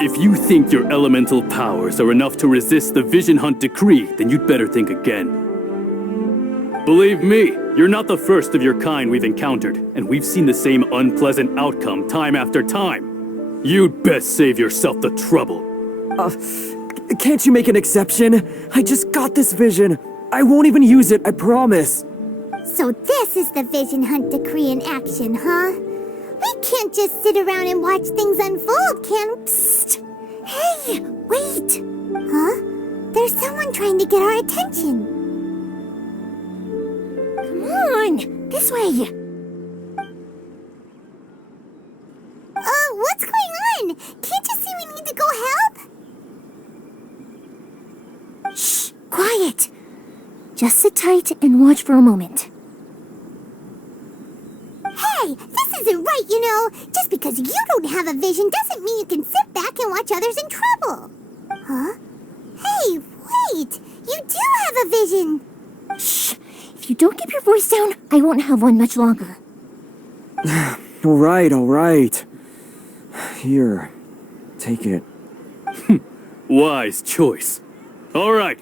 If you think your elemental powers are enough to resist the Vision Hunt decree, then you'd better think again. Believe me, you're not the first of your kind we've encountered, and we've seen the same unpleasant outcome time after time. You'd best save yourself the trouble. Can't you make an exception? I just got this vision. I won't even use it, I promise. So this is the Vision Hunt decree in action, huh? We can't just sit around and watch things unfold, can we? Psst! Hey, wait! Huh? There's someone trying to get our attention. Come on, this way. What's going on? Can't you see we need to go help? Shh, quiet. Just sit tight and watch for a moment. Hey, this isn't right, you know. Just because you don't have a vision doesn't mean you can sit back and watch others in trouble. Huh? Hey, wait! You do have a vision! Shh! If you don't keep your voice down, I won't have one much longer. All right. Here, take it. Wise choice. All right.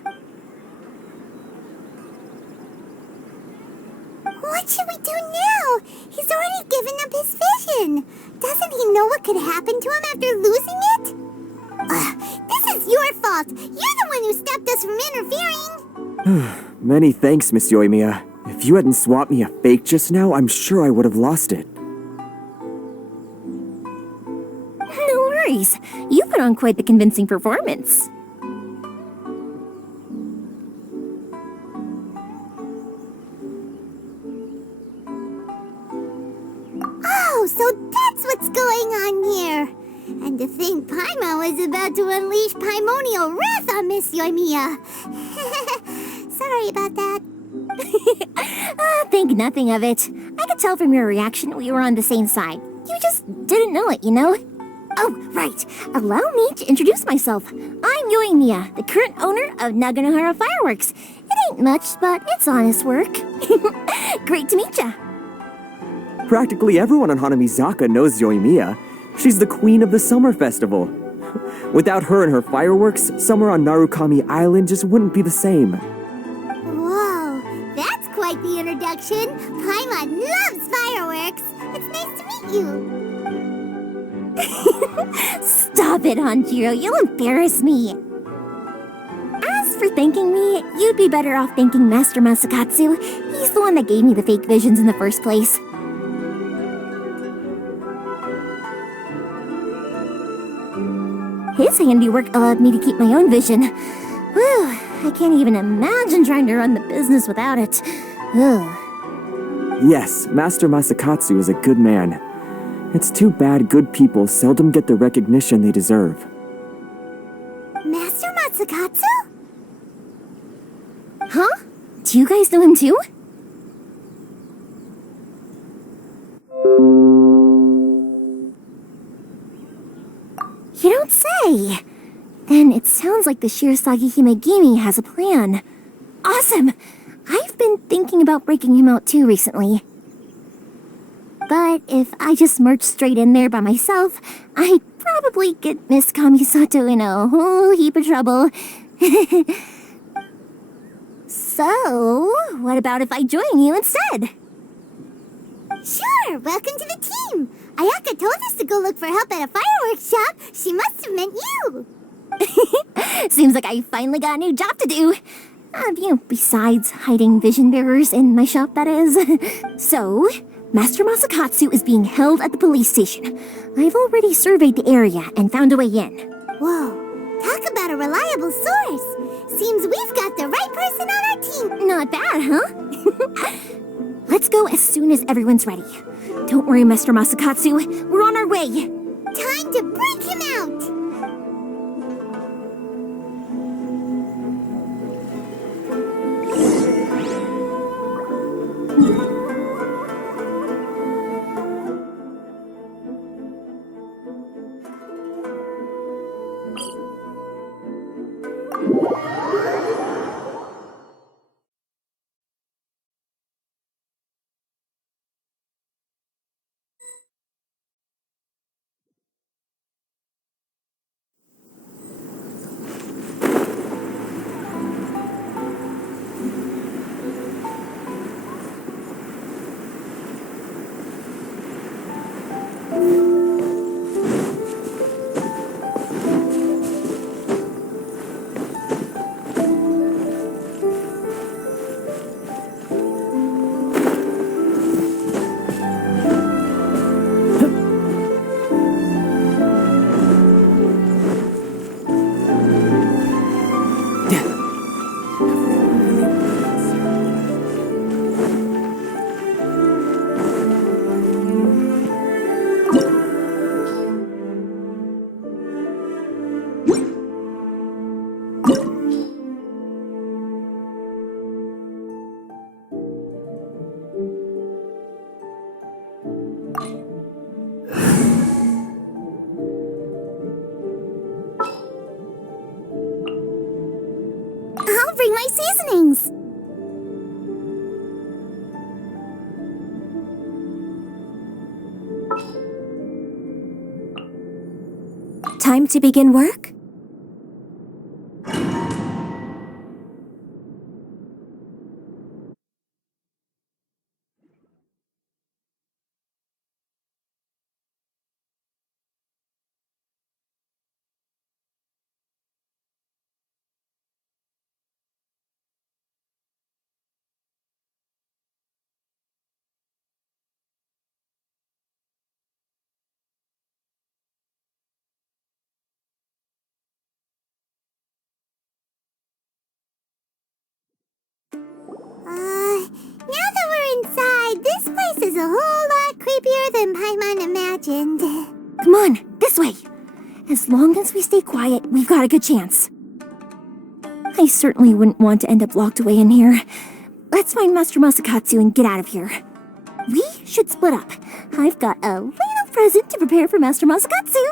What should we do now? He's already given up his vision. Doesn't he know what could happen to him after losing it? This is your fault. You're the one who stopped us from interfering. Many thanks, Miss Yoimiya. If you hadn't swapped me a fake just now, I'm sure I would have lost it. No worries. You put on quite the convincing performance. Oh, so that's what's going on here. And to think Paimon was about to unleash Paimonial wrath on Miss Yoimiya. Sorry about that. Think nothing of it. I could tell from your reaction we were on the same side. You just didn't know it, you know? Oh, right. Allow me to introduce myself. I'm Yoimiya, the current owner of Naganohara Fireworks. It ain't much, but it's honest work. Great to meet ya. Practically everyone on Hanamizaka knows Yoimiya. She's the queen of the summer festival. Without her and her fireworks, summer on Narukami Island just wouldn't be the same. Whoa, that's quite the introduction. Paimon loves fireworks. It's nice to meet you. Stop it, Hanjiro. You'll embarrass me. As for thanking me, you'd be better off thanking Master Masakatsu. He's the one that gave me the fake visions in the first place. His handiwork allowed me to keep my own vision. Whew, I can't even imagine trying to run the business without it. Ugh. Yes, Master Masakatsu is a good man. It's too bad good people seldom get the recognition they deserve. Master Masakatsu? Huh? Do you guys know him too? You don't say! Then it sounds like the Shirasagi Himegimi has a plan. Awesome! I've been thinking about breaking him out too recently. But if I just marched straight in there by myself, I'd probably get Miss Kamisato in a whole heap of trouble. So, what about if I join you instead? Sure, welcome to the team. Ayaka told us to go look for help at a fireworks shop. She must have meant you. Seems like I finally got a new job to do. Besides hiding vision bearers in my shop, that is. So, Master Masakatsu is being held at the police station. I've already surveyed the area and found a way in. Whoa, talk about a reliable source. Seems we've got the right person on our team. Not bad, huh? Let's go as soon as everyone's ready. Don't worry, Master Masakatsu. We're on our way. Time to break him out. my seasonings. Time to begin work? Now that we're inside, this place is a whole lot creepier than Paimon imagined. Come on, this way. As long as we stay quiet, we've got a good chance. I certainly wouldn't want to end up locked away in here. Let's find Master Masakatsu and get out of here. We should split up. I've got a little present to prepare for Master Masakatsu.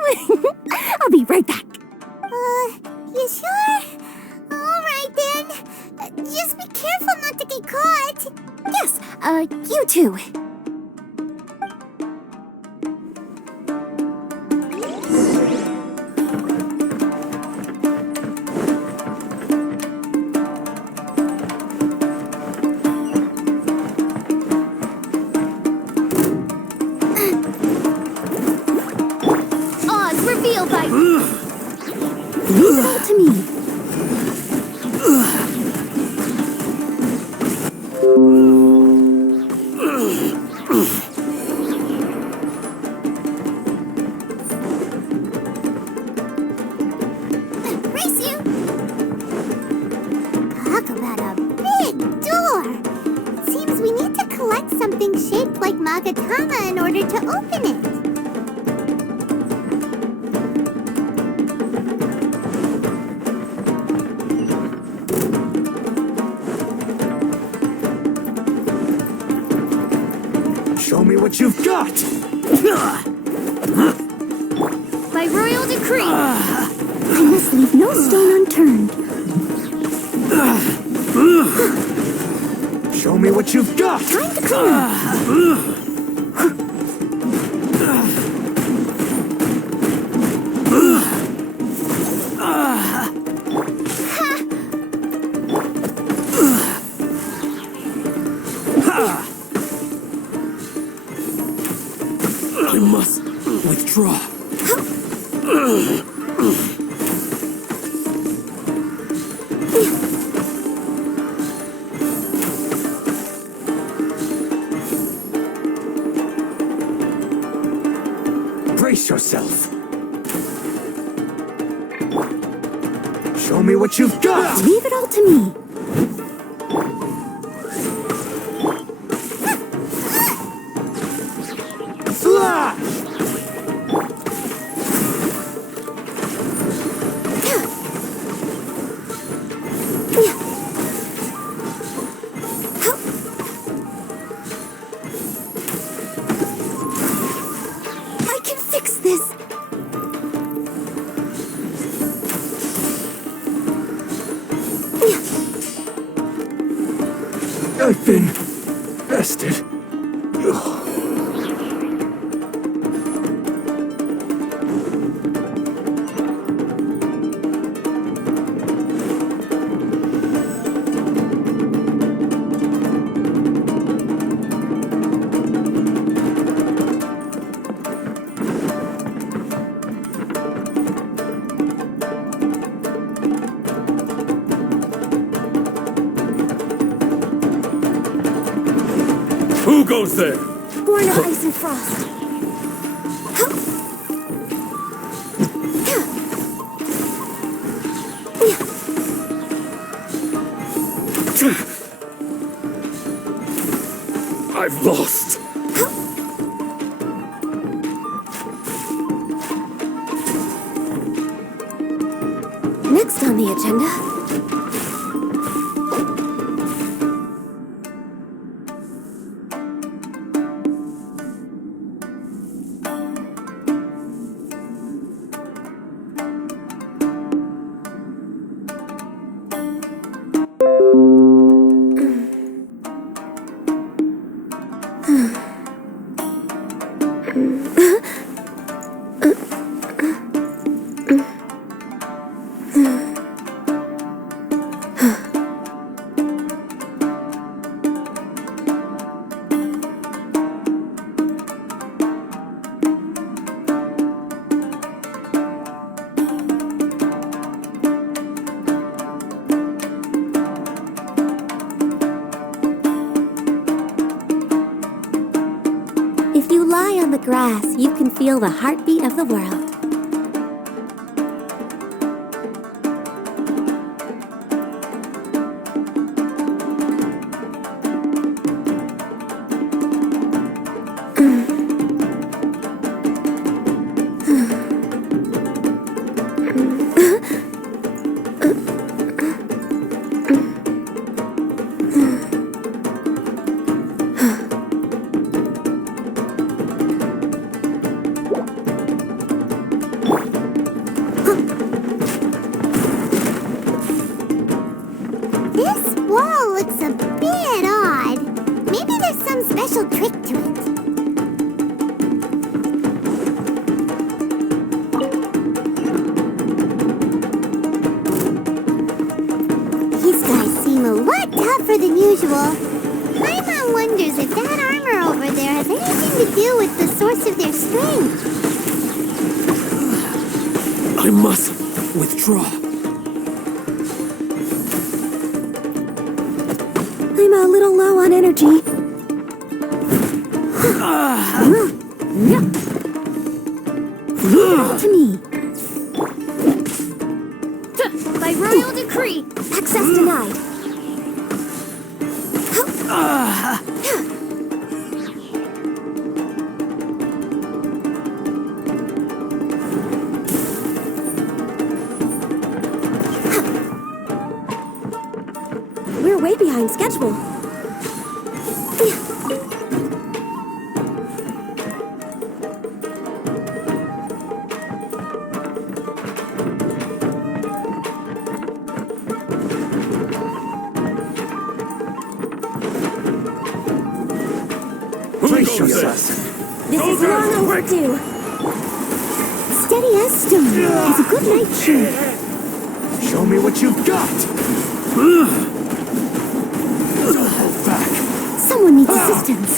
I'll be right back. You sure? Alright then. Just be careful not to get caught. Yes, you too. Oz revealed by... Leave it all to me. Race you! Talk about a big door! It seems we need to collect something shaped like Magatama in order to open it. Show me what you've got! By royal decree, I must leave no stone unturned. Show me what you've got! Time to clean up. I must withdraw. Brace yourself. Show me what you've got! Leave it all to me. Slash! I can fix this. I've been bested. Who goes there? Born of ice and frost. I've lost. Next on the agenda. grass, you can feel the heartbeat of the world. This wall looks a bit odd. Maybe there's some special trick to it. These guys seem a lot tougher than usual. Paimon wonders if that armor over there has anything to do with the source of their strength. I must withdraw. I'm a little low on energy. To me. By royal decree, access denied. We're way behind schedule. Brace yourself. This is long overdue. Steady as stone. It's a good night shirt. Show me what you've got. Don't hold back. Someone needs assistance.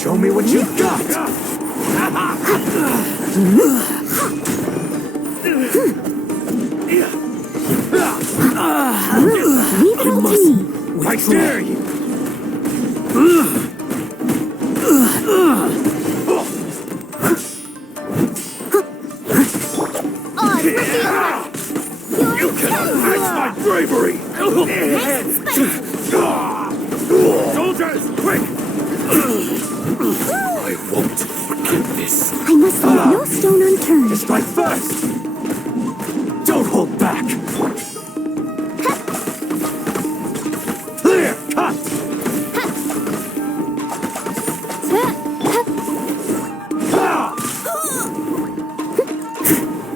Show me what you've got. Leave it all to me. I dare you. You cannot match my bravery. Soldiers, quick! I won't forget this. I must leave no stone unturned. Strike first. Don't hold back. Clear cut.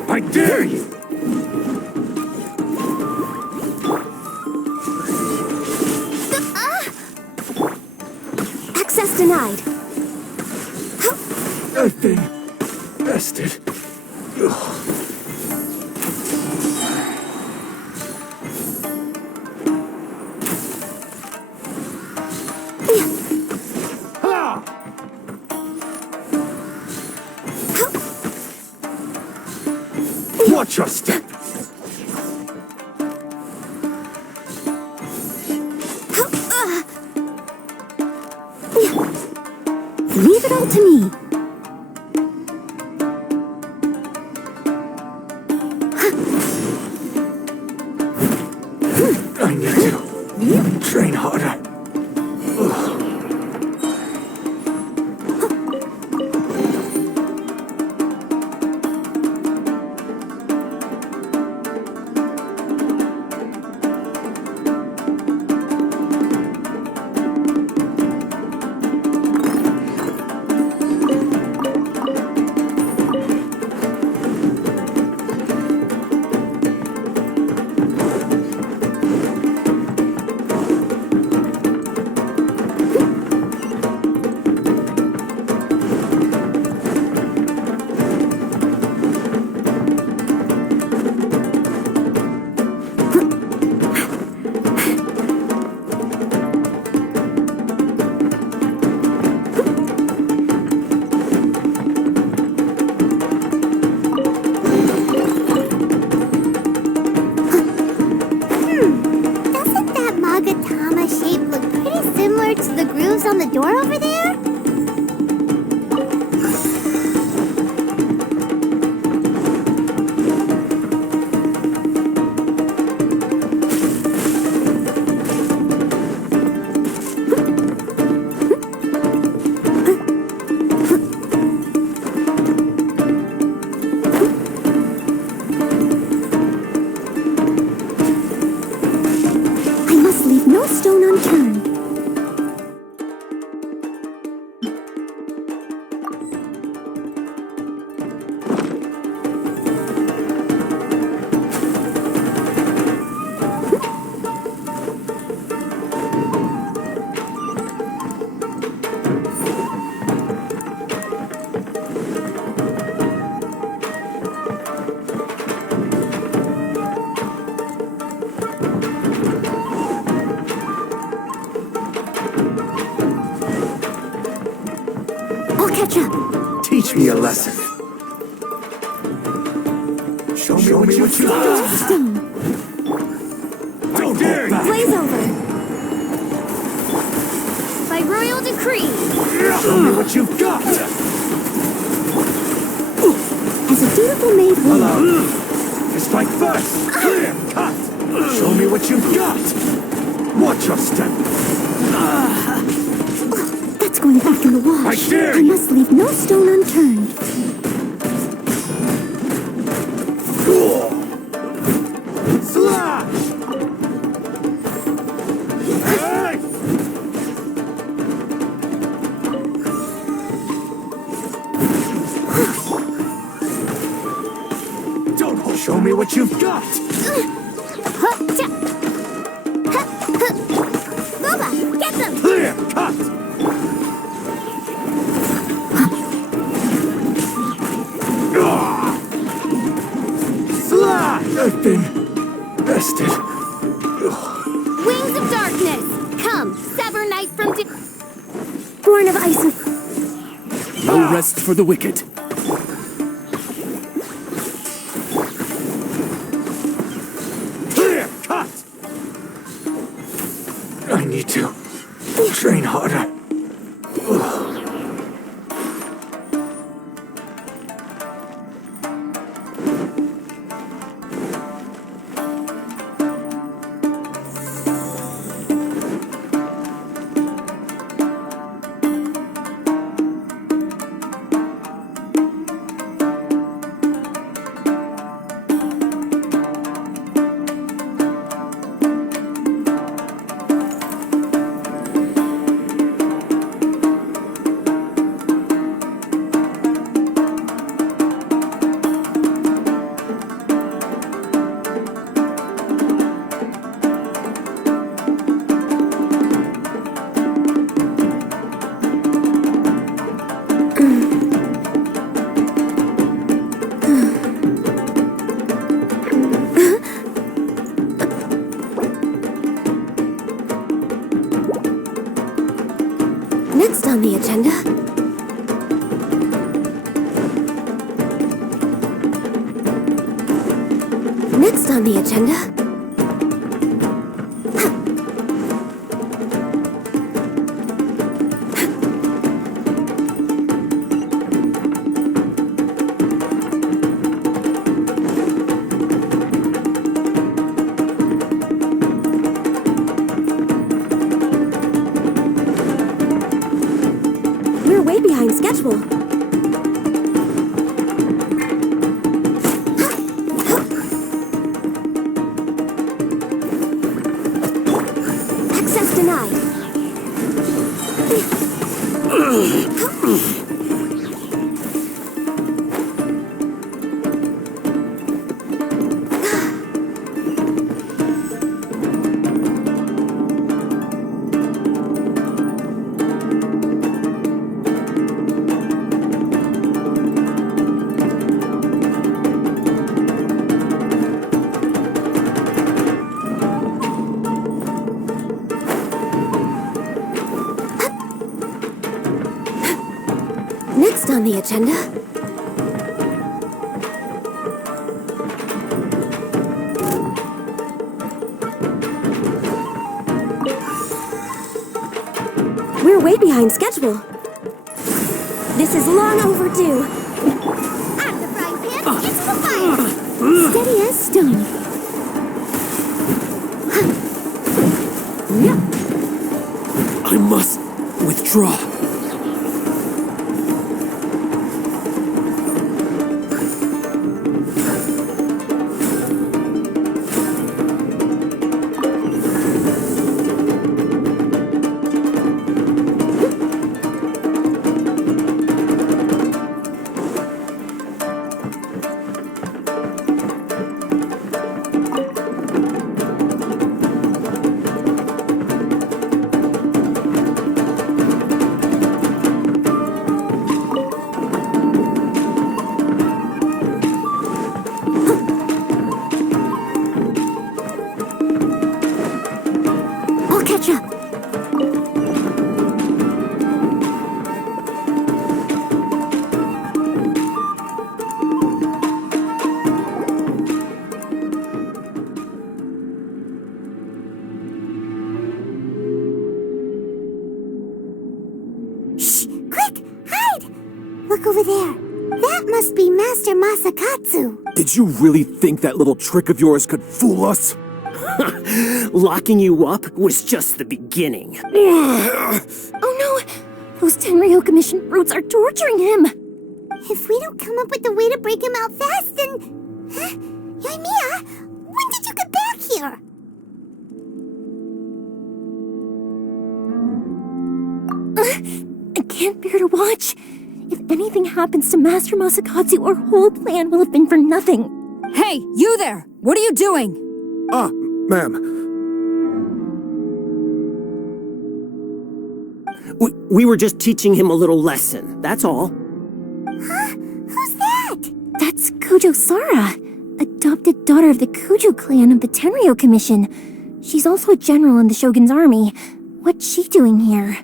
I dare you. Access denied. I've been bested. Watch your step. Leave it all to me. I need to train harder. catch up. Teach me a lesson. Show me what you got. Stone. Don't hold back. Blaze over. By royal decree. Show me what you've got. As a dutiful maid will. Allow me. To strike first. Clear. Cut. Show me what you've got. Watch your step. That's going back in the wash. I dare I you. must leave no stone unturned. Slash. Hey! Don't hold. Show me what you've got. Boba, get them! Clear. Cut. Slash. I've been bested. Wings of darkness! Come, sever night from Born of ice and... No rest for the wicked. Clear. Cut. I need to train harder. Next on the agenda... Next on the agenda... We're way behind schedule. Access denied. Next on the agenda... We're way behind schedule. This is long overdue. out of the frying pan, into the fire! Steady as stone. I must withdraw. Master Masakatsu. Did you really think that little trick of yours could fool us? Locking you up was just the beginning. Oh no! Those Tenryo Commission brutes are torturing him! If we don't come up with a way to break him out fast, then... Huh? Yoimiya, when did you get back here? I can't bear to watch. If anything happens to Master Masakatsu, our whole plan will have been for nothing. Hey, you there! What are you doing? Ma'am. We were just teaching him a little lesson, that's all. Huh? Who's that? That's Kujo Sara, adopted daughter of the Kujo clan of the Tenryo Commission. She's also a general in the Shogun's army. What's she doing here?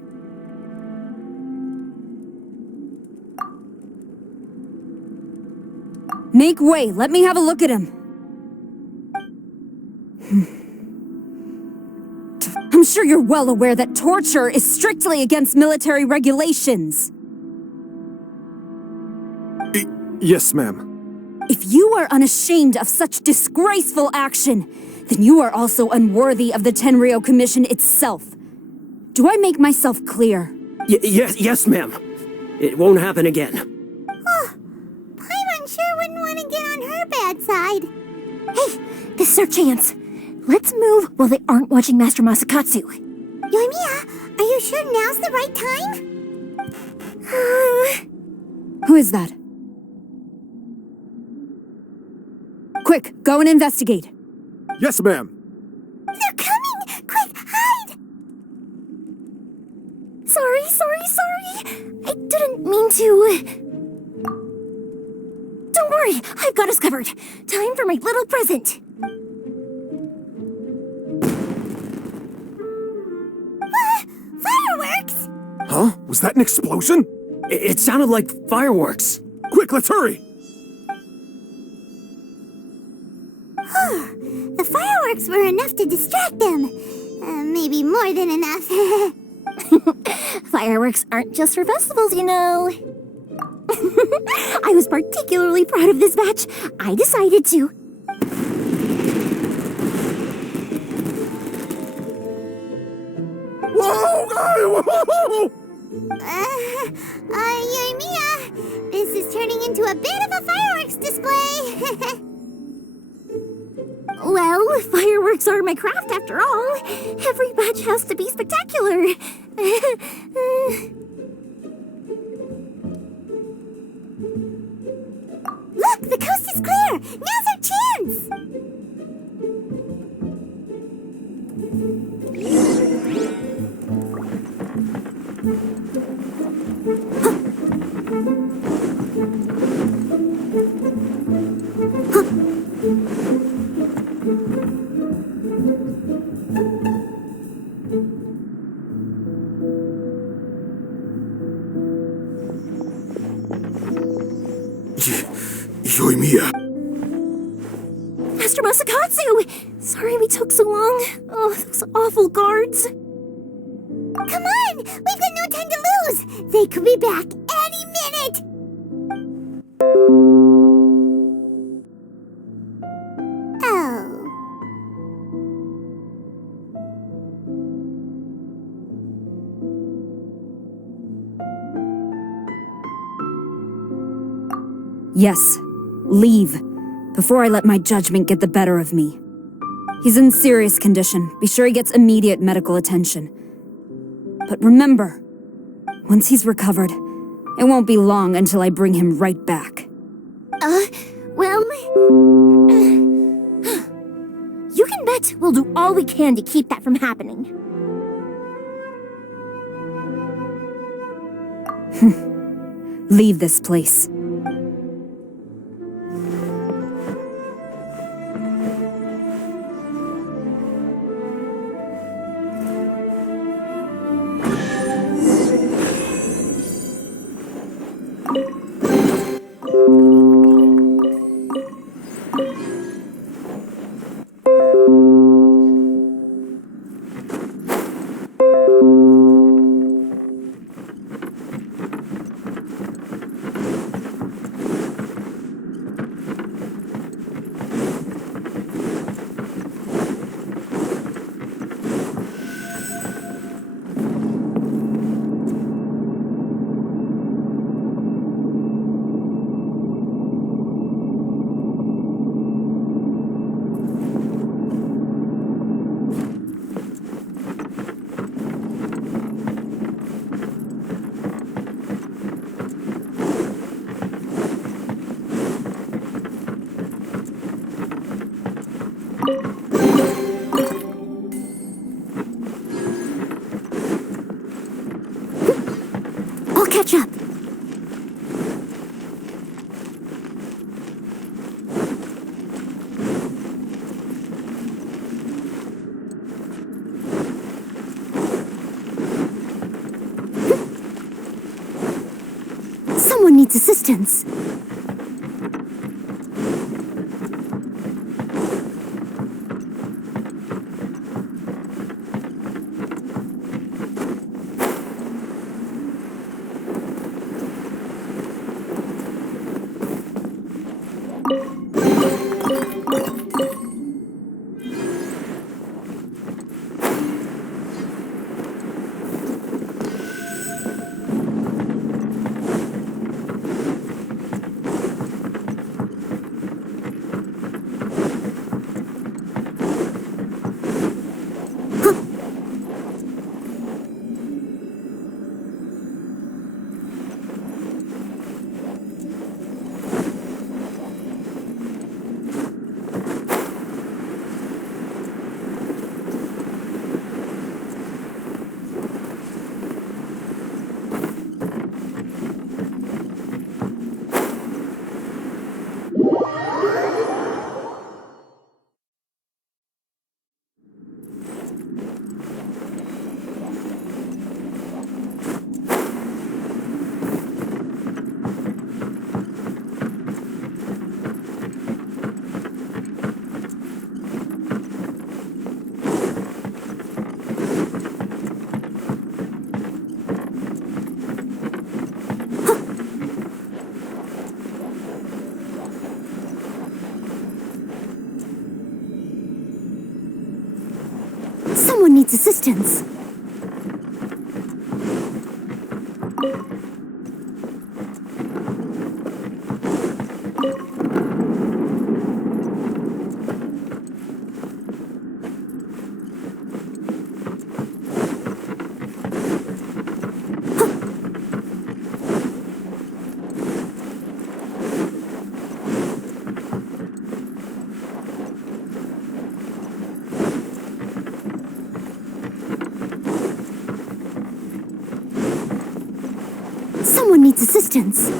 Make way, let me have a look at him. I'm sure you're well aware that torture is strictly against military regulations. Yes, ma'am. If you are unashamed of such disgraceful action, then you are also unworthy of the Tenryo Commission itself. Do I make myself clear? Yes, ma'am. It won't happen again. Paimon sure wouldn't want to get on her bad side. Hey, this is our chance. Let's move while they aren't watching Master Masakatsu. Yoimiya, are you sure now's the right time? Who is that? Quick, go and investigate. Yes, ma'am. They're coming! Quick, hide! Sorry. I didn't mean to. Don't worry, I've got us covered. Time for my little present. Fireworks? Huh? Was that an explosion? It sounded like fireworks. Quick, let's hurry! The fireworks were enough to distract them. Maybe more than enough. Fireworks aren't just for festivals, you know. I was particularly proud of this batch. I decided to. Whoa! Yoimiya, this is turning into a bit of a fireworks display. Well, fireworks are my craft after all. Every batch has to be spectacular. Look, the coast is clear. Now's our chance. Yoimiya. Master Masakatsu! Sorry we took so long. Oh, those awful guards. Come on, we've got no time to lose. They could be back any minute. Oh. Yes, leave, before I let my judgment get the better of me. He's in serious condition. Be sure he gets immediate medical attention. But remember, once he's recovered, it won't be long until I bring him right back. Well... You can bet we'll do all we can to keep that from happening. Leave this place. assistance. Someone needs assistance. Someone needs assistance.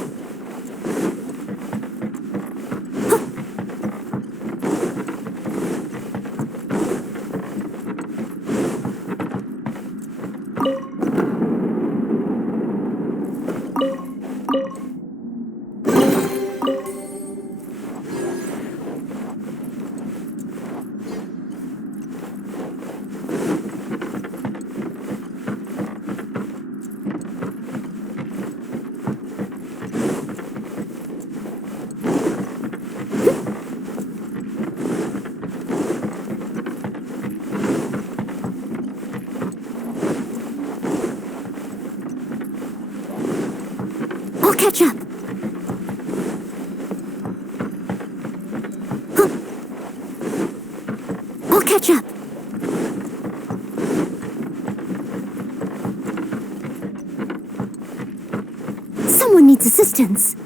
I'll catch up. I'll catch up. Someone needs assistance.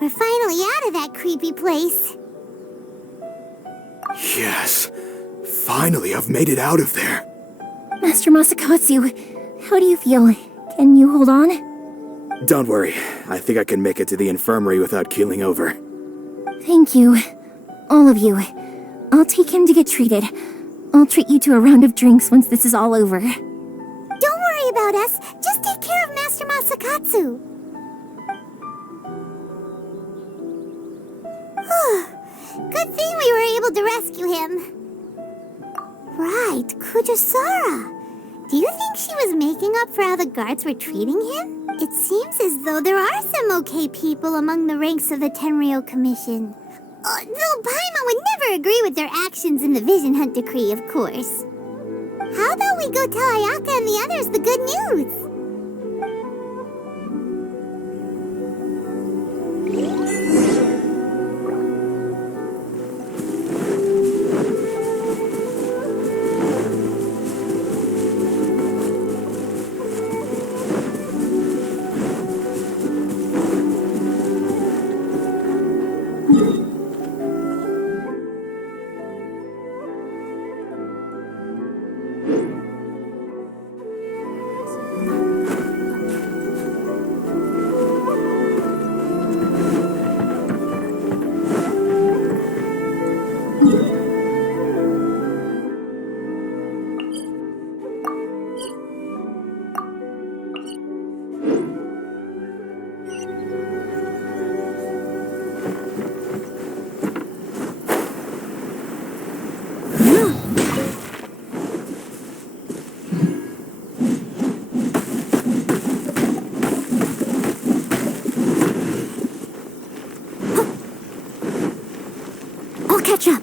We're finally out of that creepy place. Yes. Finally, I've made it out of there. Master Masakatsu, how do you feel? Can you hold on? Don't worry. I think I can make it to the infirmary without keeling over. Thank you. All of you. I'll take him to get treated. I'll treat you to a round of drinks once this is all over. Don't worry about us. Just take care of Master Masakatsu. Good thing we were able to rescue him. Right, Kujosara. Do you think she was making up for how the guards were treating him? It seems as though there are some okay people among the ranks of the Tenryou Commission. Though Paimon would never agree with their actions in the Vision Hunt Decree, of course. How about we go tell Ayaka and the others the good news? I'll catch up.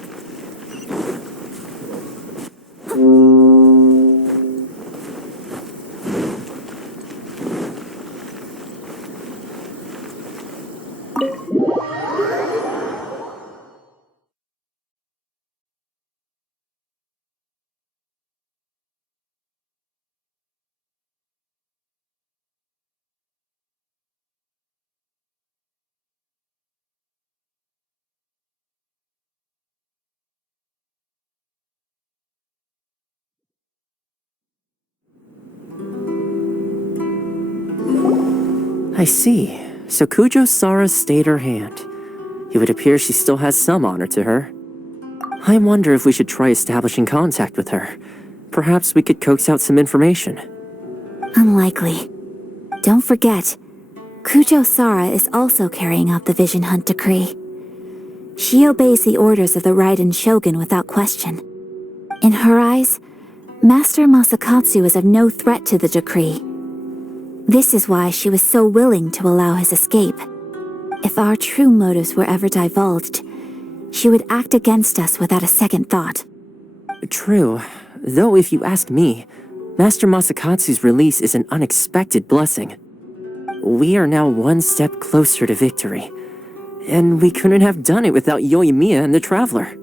I see. So Kujo-Sara stayed her hand. It would appear she still has some honor to her. I wonder if we should try establishing contact with her. Perhaps we could coax out some information. Unlikely. Don't forget, Kujo-Sara is also carrying out the Vision Hunt Decree. She obeys the orders of the Raiden Shogun without question. In her eyes, Master Masakatsu is of no threat to the decree. This is why she was so willing to allow his escape. If our true motives were ever divulged, she would act against us without a second thought. True, though if you ask me, Master Masakatsu's release is an unexpected blessing. We are now one step closer to victory, and we couldn't have done it without Yoimiya and the Traveler.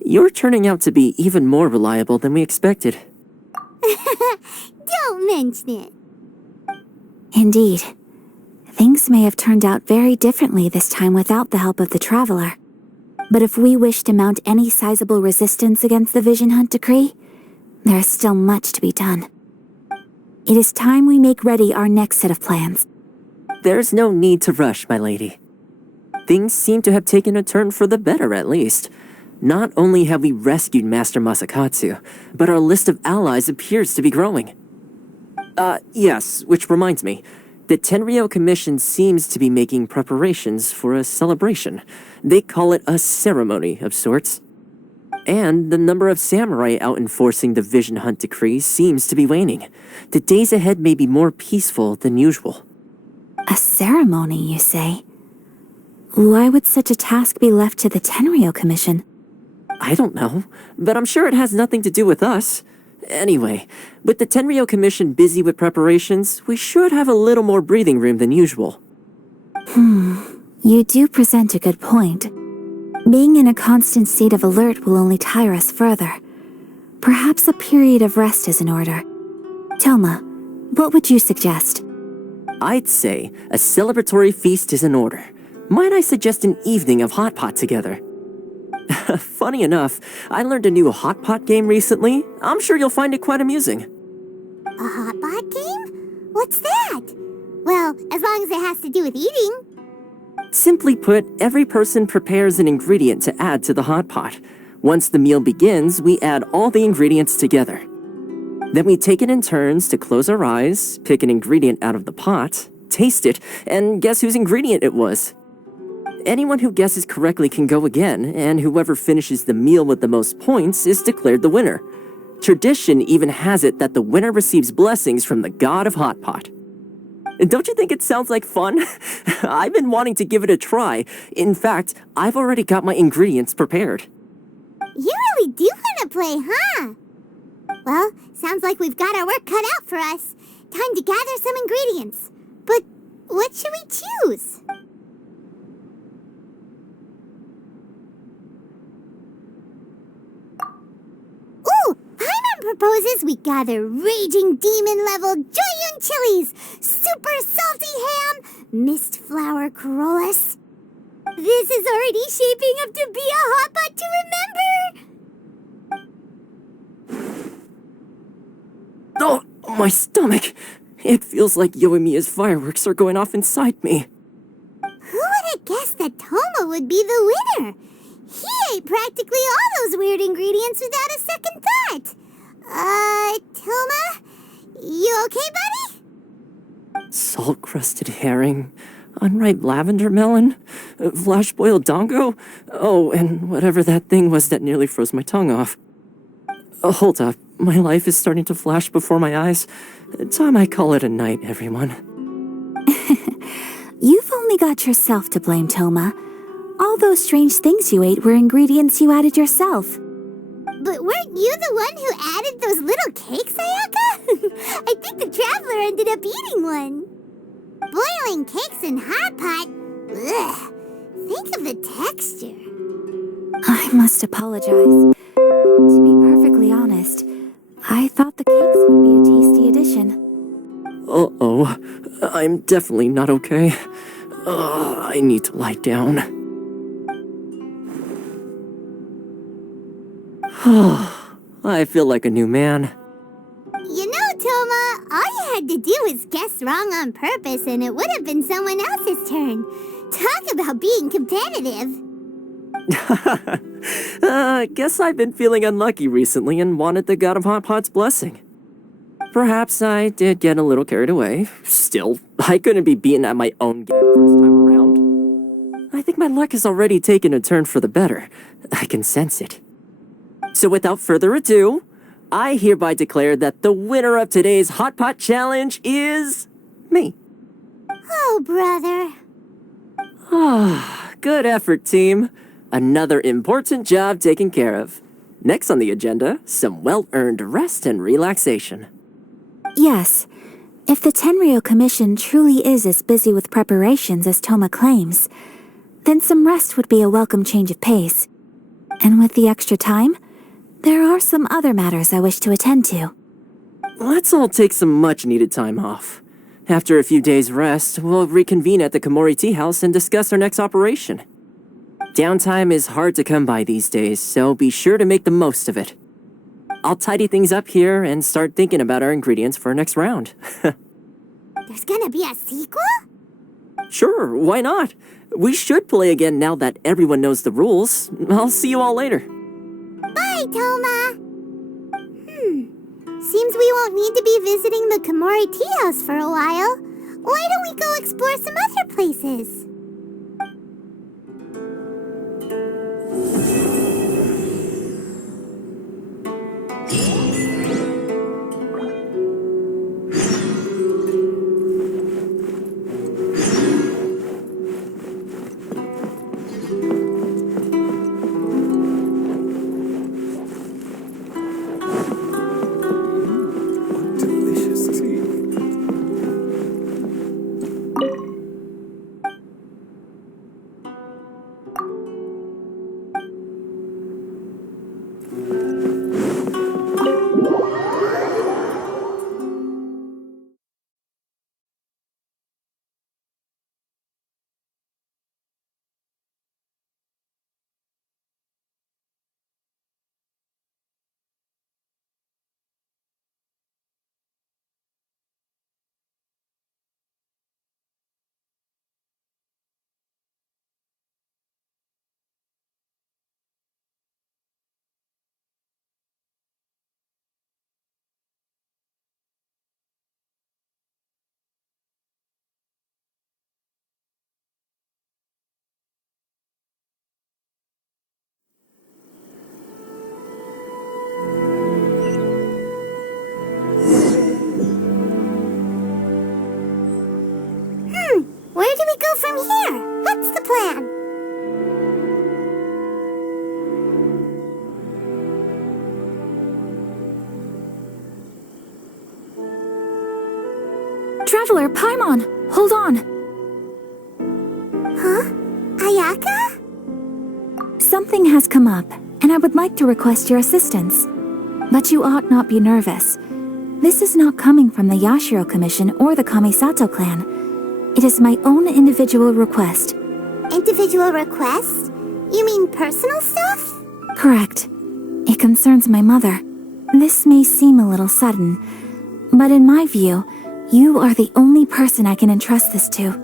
You're turning out to be even more reliable than we expected. Don't mention it. Indeed. Things may have turned out very differently this time without the help of the Traveler. But if we wish to mount any sizable resistance against the Vision Hunt Decree, there is still much to be done. It is time we make ready our next set of plans. There's no need to rush, my lady. Things seem to have taken a turn for the better, at least. Not only have we rescued Master Masakatsu, but our list of allies appears to be growing. Yes, which reminds me. The Tenryou Commission seems to be making preparations for a celebration. They call it a ceremony of sorts. And the number of samurai out enforcing the Vision Hunt Decree seems to be waning. The days ahead may be more peaceful than usual. A ceremony, you say? Why would such a task be left to the Tenryou Commission? I don't know, but I'm sure it has nothing to do with us. Anyway, with the Tenryou Commission busy with preparations, we should have a little more breathing room than usual. You do present a good point. Being in a constant state of alert will only tire us further. Perhaps a period of rest is in order. Toma, what would you suggest? I'd say a celebratory feast is in order. Might I suggest an evening of hot pot together? Funny enough, I learned a new hot pot game recently. I'm sure you'll find it quite amusing. A hot pot game? What's that? Well, as long as it has to do with eating. Simply put, every person prepares an ingredient to add to the hot pot. Once the meal begins, we add all the ingredients together. Then we take it in turns to close our eyes, pick an ingredient out of the pot, taste it, and guess whose ingredient it was. Anyone who guesses correctly can go again, and whoever finishes the meal with the most points is declared the winner. Tradition even has it that the winner receives blessings from the god of Hot Pot. Don't you think it sounds like fun? I've been wanting to give it a try. In fact, I've already got my ingredients prepared. You really do want to play, huh? Well, sounds like we've got our work cut out for us. Time to gather some ingredients. But what should we choose? Ooh! Paimon proposes we gather raging demon-level Joyun chilies, super salty ham, mist flower corollas. This is already shaping up to be a hot pot to remember! Oh, my stomach! It feels like Yoimiya's fireworks are going off inside me. Who would have guessed that Toma would be the winner? He ate practically all those weird ingredients without a second thought. Toma? You okay, buddy? Salt-crusted herring, unripe lavender melon, flash-boiled dongo, oh, and whatever that thing was that nearly froze my tongue off. Hold up, my life is starting to flash before my eyes. Time I call it a night, everyone. You've only got yourself to blame, Toma. All those strange things you ate were ingredients you added yourself. But weren't you the one who added those little cakes, Ayaka? I think the traveler ended up eating one. Boiling cakes in hot pot? Ugh. Think of the texture. I must apologize. To be perfectly honest, I thought the cakes would be a tasty addition. Uh-oh, I'm definitely not okay. I need to lie down. I feel like a new man. You know, Toma, all you had to do was guess wrong on purpose and it would have been someone else's turn. Talk about being competitive. Guess I've been feeling unlucky recently and wanted the god of Hot Pot's blessing. Perhaps I did get a little carried away. Still, I couldn't be beaten at my own game first time around. I think my luck has already taken a turn for the better. I can sense it. So without further ado, I hereby declare that the winner of today's Hot Pot Challenge is me. Oh, brother. Good effort, team. Another important job taken care of. Next on the agenda, some well-earned rest and relaxation. Yes, if the Tenryo Commission truly is as busy with preparations as Toma claims, then some rest would be a welcome change of pace. And with the extra time, there are some other matters I wish to attend to. Let's all take some much-needed time off. After a few days' rest, we'll reconvene at the Komori Tea House and discuss our next operation. Downtime is hard to come by these days, so be sure to make the most of it. I'll tidy things up here and start thinking about our ingredients for our next round. There's gonna be a sequel? Sure, why not? We should play again now that everyone knows the rules. I'll see you all later. Bye, Toma. Seems we won't need to be visiting the Komori Tea House for a while. Why don't we go explore some other places? Traveler, Paimon, hold on. Huh? Ayaka? Something has come up, and I would like to request your assistance. But you ought not be nervous. This is not coming from the Yashiro Commission or the Kamisato clan. It is my own individual request. Individual request? You mean personal stuff? Correct. It concerns my mother. This may seem a little sudden, but in my view, you are the only person I can entrust this to.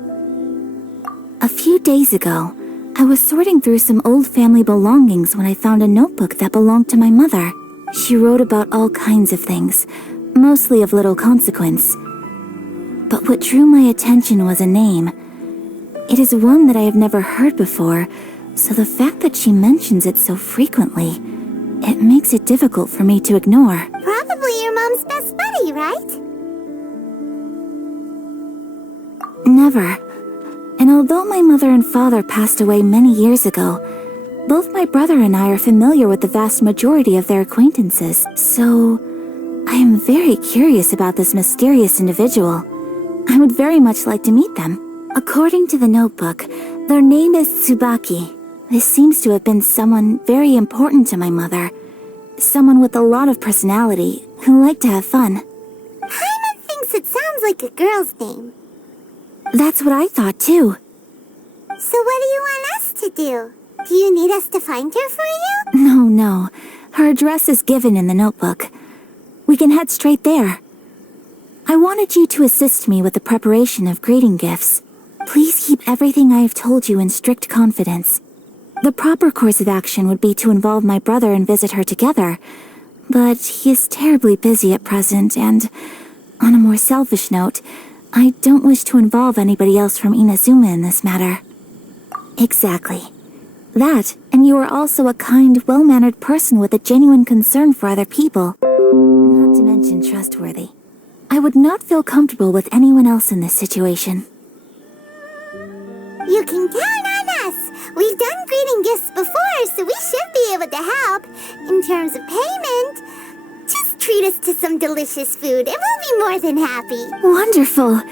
A few days ago, I was sorting through some old family belongings when I found a notebook that belonged to my mother. She wrote about all kinds of things, mostly of little consequence. But what drew my attention was a name. It is one that I have never heard before, so the fact that she mentions it so frequently, it makes it difficult for me to ignore. Probably your mom's best buddy, right? Never. And although my mother and father passed away many years ago, both my brother and I are familiar with the vast majority of their acquaintances, so I am very curious about this mysterious individual. I would very much like to meet them. According to the notebook, their name is Tsubaki. This seems to have been someone very important to my mother. Someone with a lot of personality, who liked to have fun. Paimon thinks it sounds like a girl's name. That's what I thought too. So what do you want us to do? Do you need us to find her for you? No. Her address is given in the notebook. We can head straight there. I wanted you to assist me with the preparation of greeting gifts. Please keep everything I have told you in strict confidence. The proper course of action would be to involve my brother and visit her together, but he is terribly busy at present, and on a more selfish note, I don't wish to involve anybody else from Inazuma in this matter. Exactly. That, and you are also a kind, well-mannered person with a genuine concern for other people. Not to mention trustworthy. I would not feel comfortable with anyone else in this situation. You can count on us. We've done greeting gifts before, so we should be able to help. In terms of payment, just treat us to some delicious food and we'll be more than happy. Wonderful.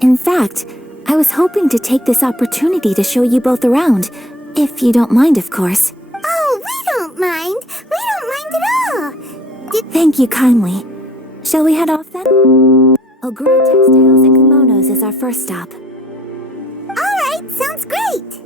In fact, I was hoping to take this opportunity to show you both around, if you don't mind, of course. Oh, we don't mind. We don't mind at all. Thank you kindly. Shall we head off then? Ogura Textiles and Kimonos is our first stop. All right, sounds great.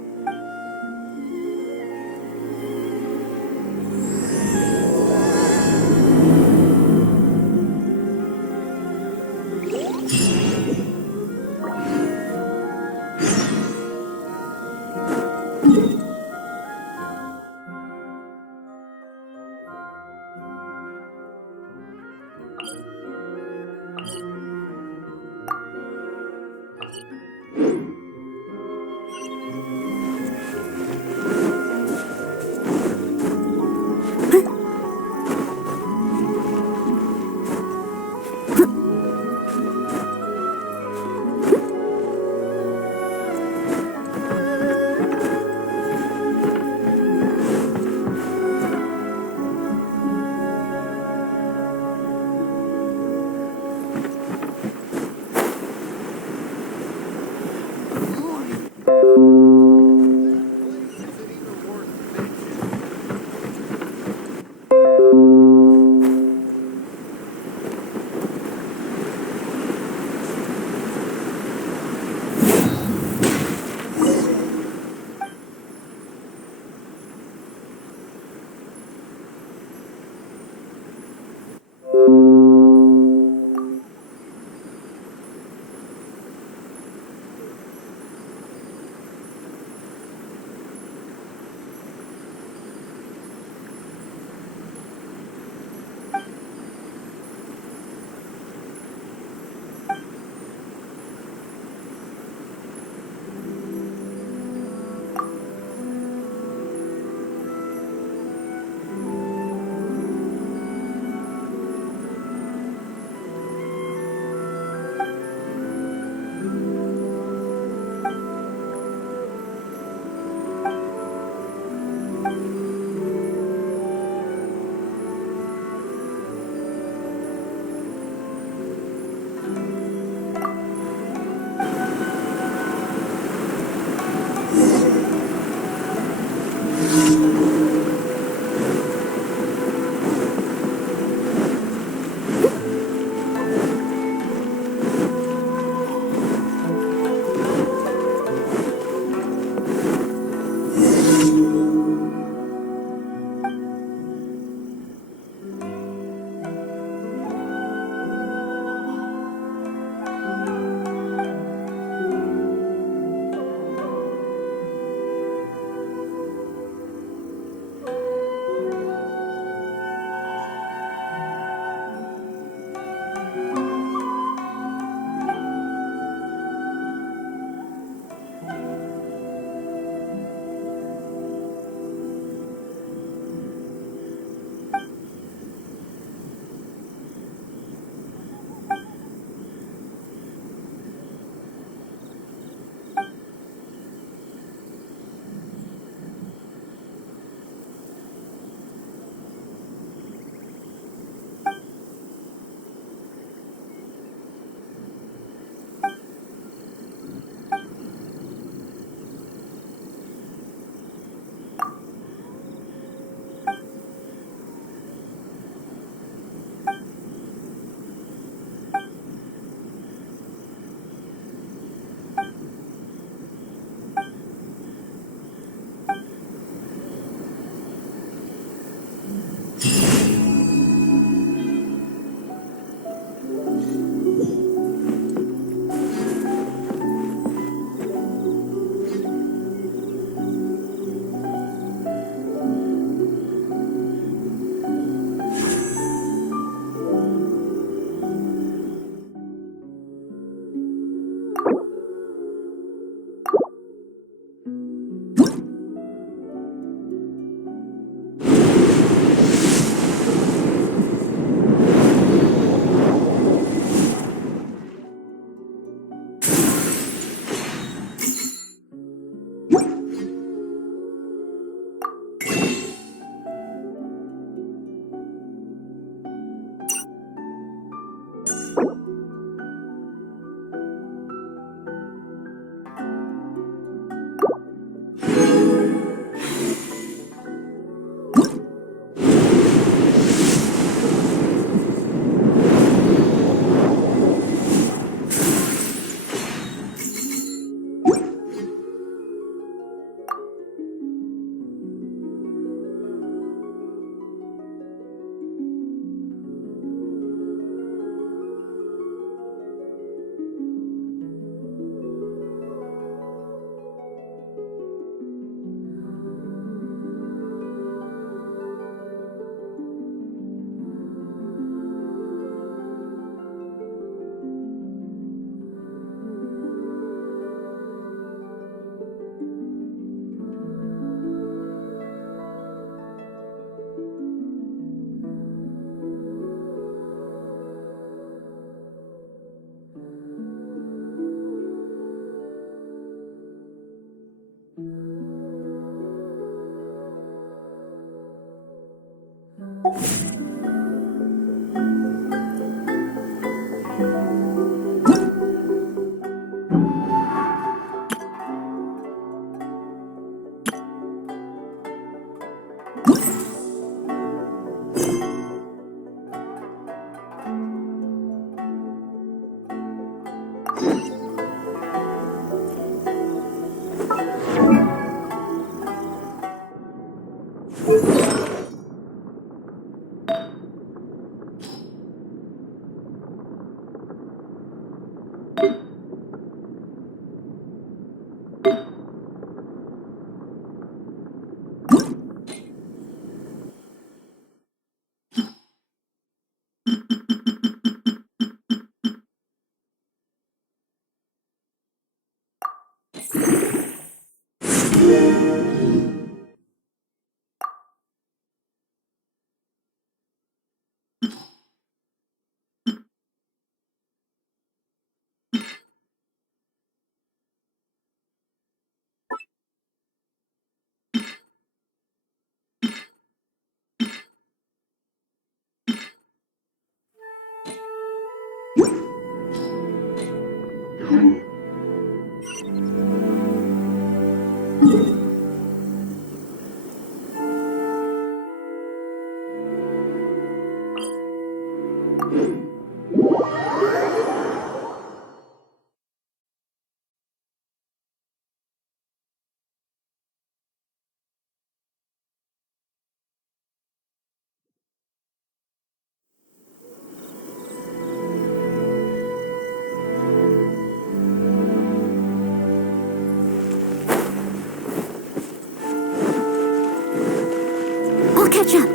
catch up.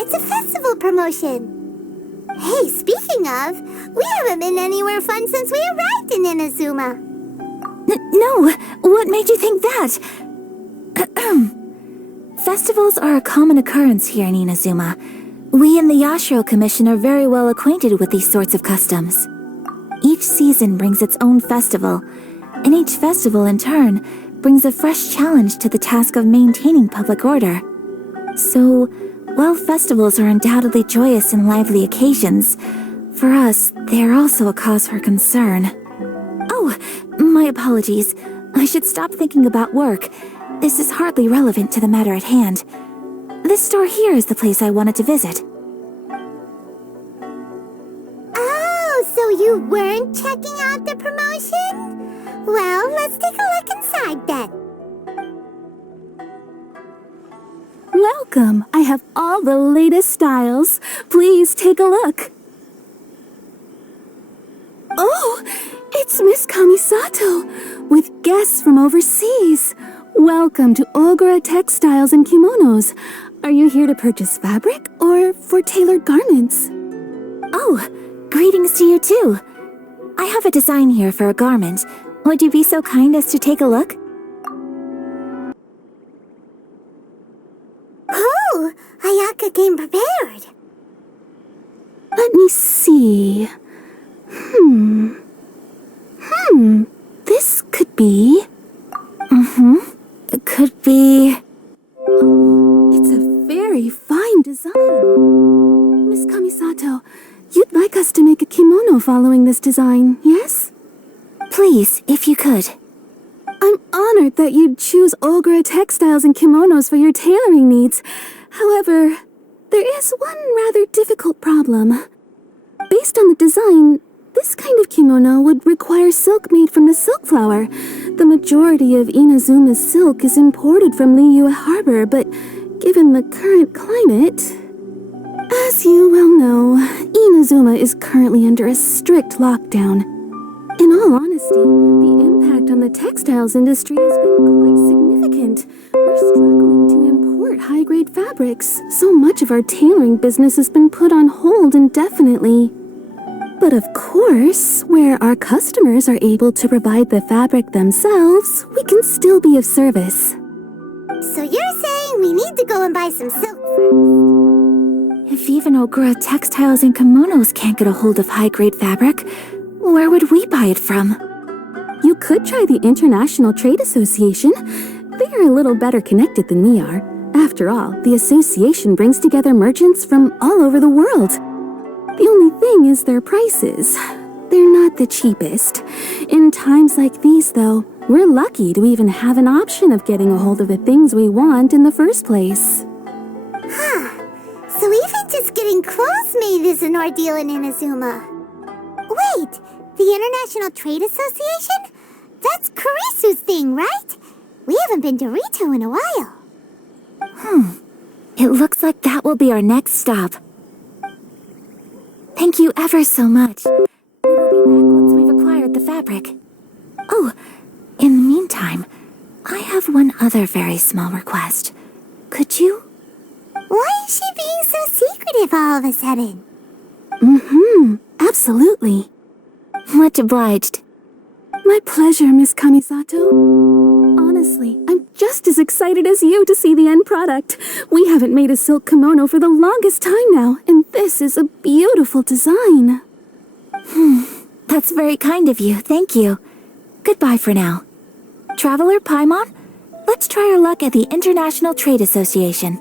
It's a festival promotion. Hey, speaking of, we haven't been anywhere fun since we arrived in Inazuma. No, what made you think that? Festivals are a common occurrence here in Inazuma. We in the Yashiro Commission are very well acquainted with these sorts of customs. Each season brings its own festival, and each festival in turn brings a fresh challenge to the task of maintaining public order. So, while festivals are undoubtedly joyous and lively occasions, for us, they are also a cause for concern. Oh, my apologies. I should stop thinking about work. This is hardly relevant to the matter at hand. This store here is the place I wanted to visit. Oh, so you weren't checking out the promotion? Well, let's take a look inside then. Welcome! I have all the latest styles. Please take a look. Oh, it's Miss Kamisato, with guests from overseas. Welcome to Ogura Textiles and Kimonos. Are you here to purchase fabric or for tailored garments? Oh, greetings to you too. I have a design here for a garment. Would you be so kind as to take a look? Oh, Ayaka came prepared. Let me see. This could be... It could be... It's a very fine design. Miss Kamisato, you'd like us to make a kimono following this design, yes? Please, if you could. I'm honored that you'd choose Ogura Textiles and Kimonos for your tailoring needs. However, there is one rather difficult problem. Based on the design, this kind of kimono would require silk made from the silk flower. The majority of Inazuma's silk is imported from Liyue Harbor, but given the current climate... As you well know, Inazuma is currently under a strict lockdown. In all honesty, the impact on the textiles industry has been quite significant. We're struggling to import high-grade fabrics. So much of our tailoring business has been put on hold indefinitely. But of course, where our customers are able to provide the fabric themselves, we can still be of service. So you're saying we need to go and buy some silk first? If even Ogura Textiles and Kimonos can't get a hold of high-grade fabric, where would we buy it from? You could try the International Trade Association. They are a little better connected than we are. After all, the association brings together merchants from all over the world. The only thing is their prices. They're not the cheapest. In times like these, though, we're lucky to even have an option of getting a hold of the things we want in the first place. So even just getting clothes made is an ordeal in Inazuma. Wait, the International Trade Association? That's Kurisu's thing, right? We haven't been to Rito in a while. It looks like that will be our next stop. Thank you ever so much. We will be back once we've acquired the fabric. Oh, in the meantime, I have one other very small request. Could you? Why is she being so secretive all of a sudden? Absolutely. Much obliged. My pleasure, Miss Kamisato. Honestly, I'm just as excited as you to see the end product. We haven't made a silk kimono for the longest time now, and this is a beautiful design. That's very kind of you, thank you. Goodbye for now. Traveler Paimon, let's try our luck at the International Trade Association.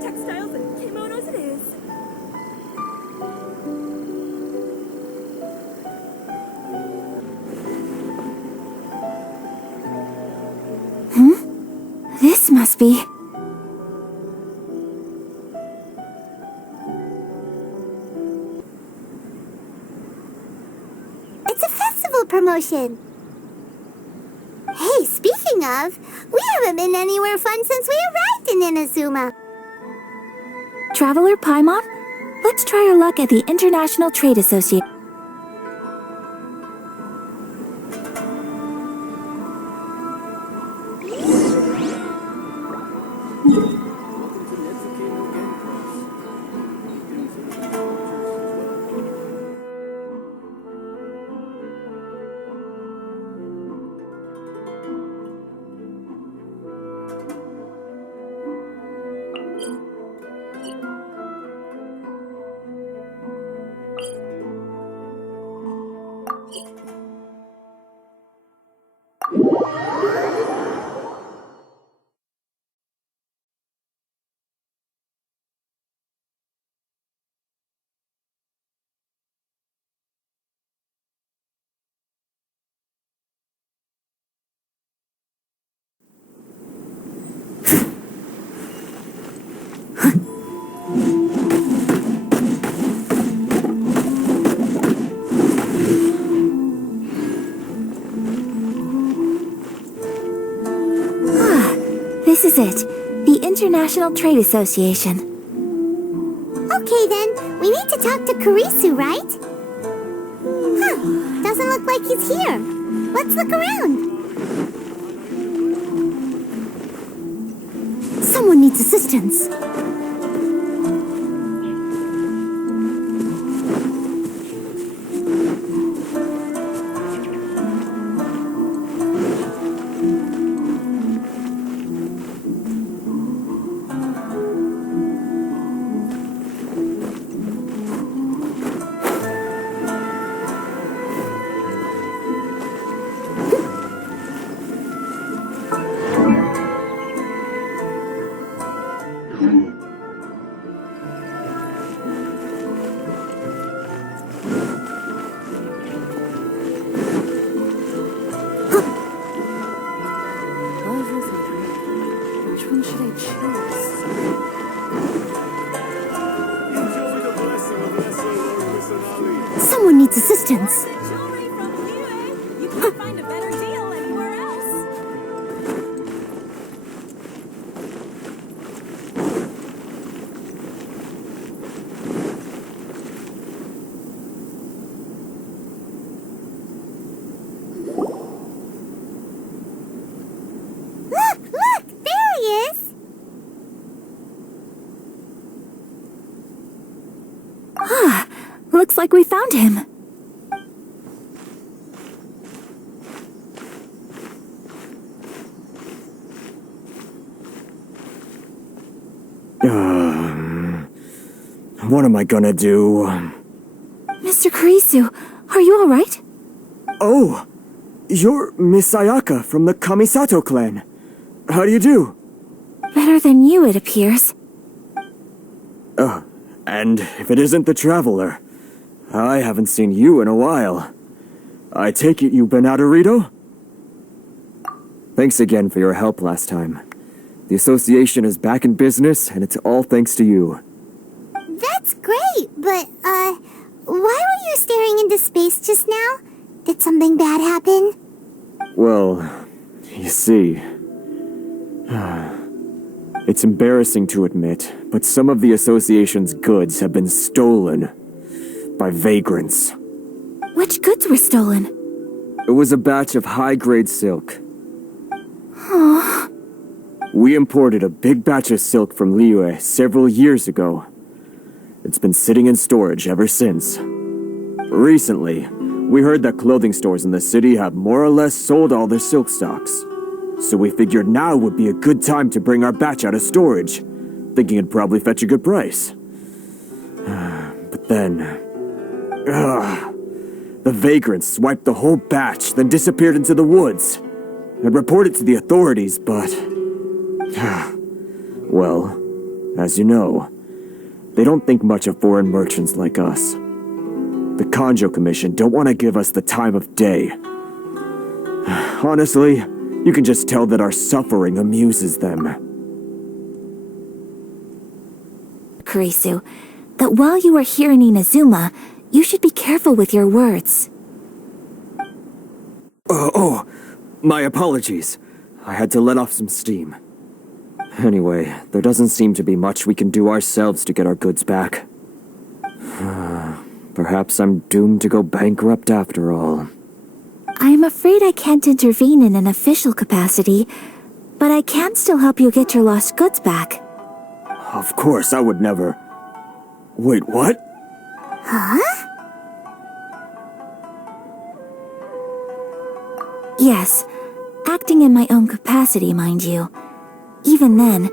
Textiles and kimonos it is. happy. It's a festival promotion. Hey, speaking of, we haven't been anywhere fun since we arrived in Inazuma. Traveler Paimon, let's try our luck at the International Trade Association. This is it. The International Trade Association. Okay then, we need to talk to Kurisu, right? Huh, doesn't look like he's here. Let's look around. Someone needs assistance. Someone needs assistance. You can't find a better deal anywhere else. Look, there he is. Looks like we found him. What am I gonna do? Mr. Kurisu, are you alright? Oh, you're Miss Ayaka from the Kamisato clan. How do you do? Better than you, it appears. And if it isn't the Traveler, I haven't seen you in a while. I take it you've been out of Rito? Thanks again for your help last time. The association is back in business, and it's all thanks to you. That's great, but, why were you staring into space just now? Did something bad happen? Well, you see... It's embarrassing to admit, but some of the association's goods have been stolen by vagrants. Which goods were stolen? It was a batch of high-grade silk. We imported a big batch of silk from Liyue several years ago. It's been sitting in storage ever since. Recently, we heard that clothing stores in the city have more or less sold all their silk stocks. So we figured now would be a good time to bring our batch out of storage, thinking it'd probably fetch a good price. But then... the vagrants swiped the whole batch, then disappeared into the woods. I'd reported to the authorities, but... well, as you know, they don't think much of foreign merchants like us. The Kanjo Commission don't want to give us the time of day. Honestly, you can just tell that our suffering amuses them. Kurisu, that while you are here in Inazuma, you should be careful with your words. My apologies. I had to let off some steam. Anyway, there doesn't seem to be much we can do ourselves to get our goods back. Perhaps I'm doomed to go bankrupt after all. I'm afraid I can't intervene in an official capacity, but I can still help you get your lost goods back. Of course, I would never... Wait, what? Huh? Yes, acting in my own capacity, mind you. Even then,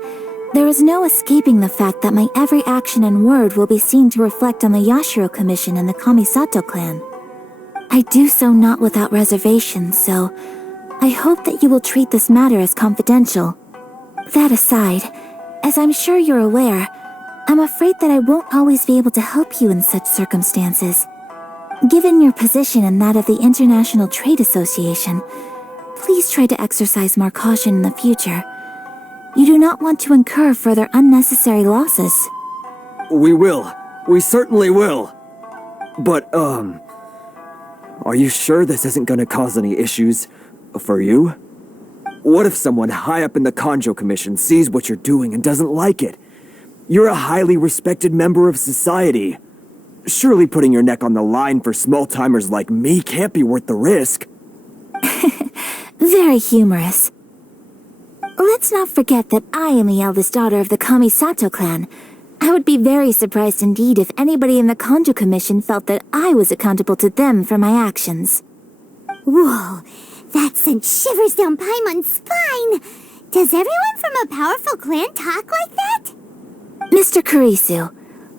there is no escaping the fact that my every action and word will be seen to reflect on the Yashiro Commission and the Kamisato clan. I do so not without reservations, so I hope that you will treat this matter as confidential. That aside, as I'm sure you're aware, I'm afraid that I won't always be able to help you in such circumstances. Given your position and that of the International Trade Association, please try to exercise more caution in the future. You do not want to incur further unnecessary losses. We will. We certainly will. But, are you sure this isn't gonna cause any issues for you? What if someone high up in the Kanjo Commission sees what you're doing and doesn't like it? You're a highly respected member of society. Surely putting your neck on the line for small-timers like me can't be worth the risk. Very humorous. Let's not forget that I am the eldest daughter of the Kamisato clan. I would be very surprised indeed if anybody in the Kanjo Commission felt that I was accountable to them for my actions. Whoa, that sent shivers down Paimon's spine. Does everyone from a powerful clan talk like that? Mr. Kurisu,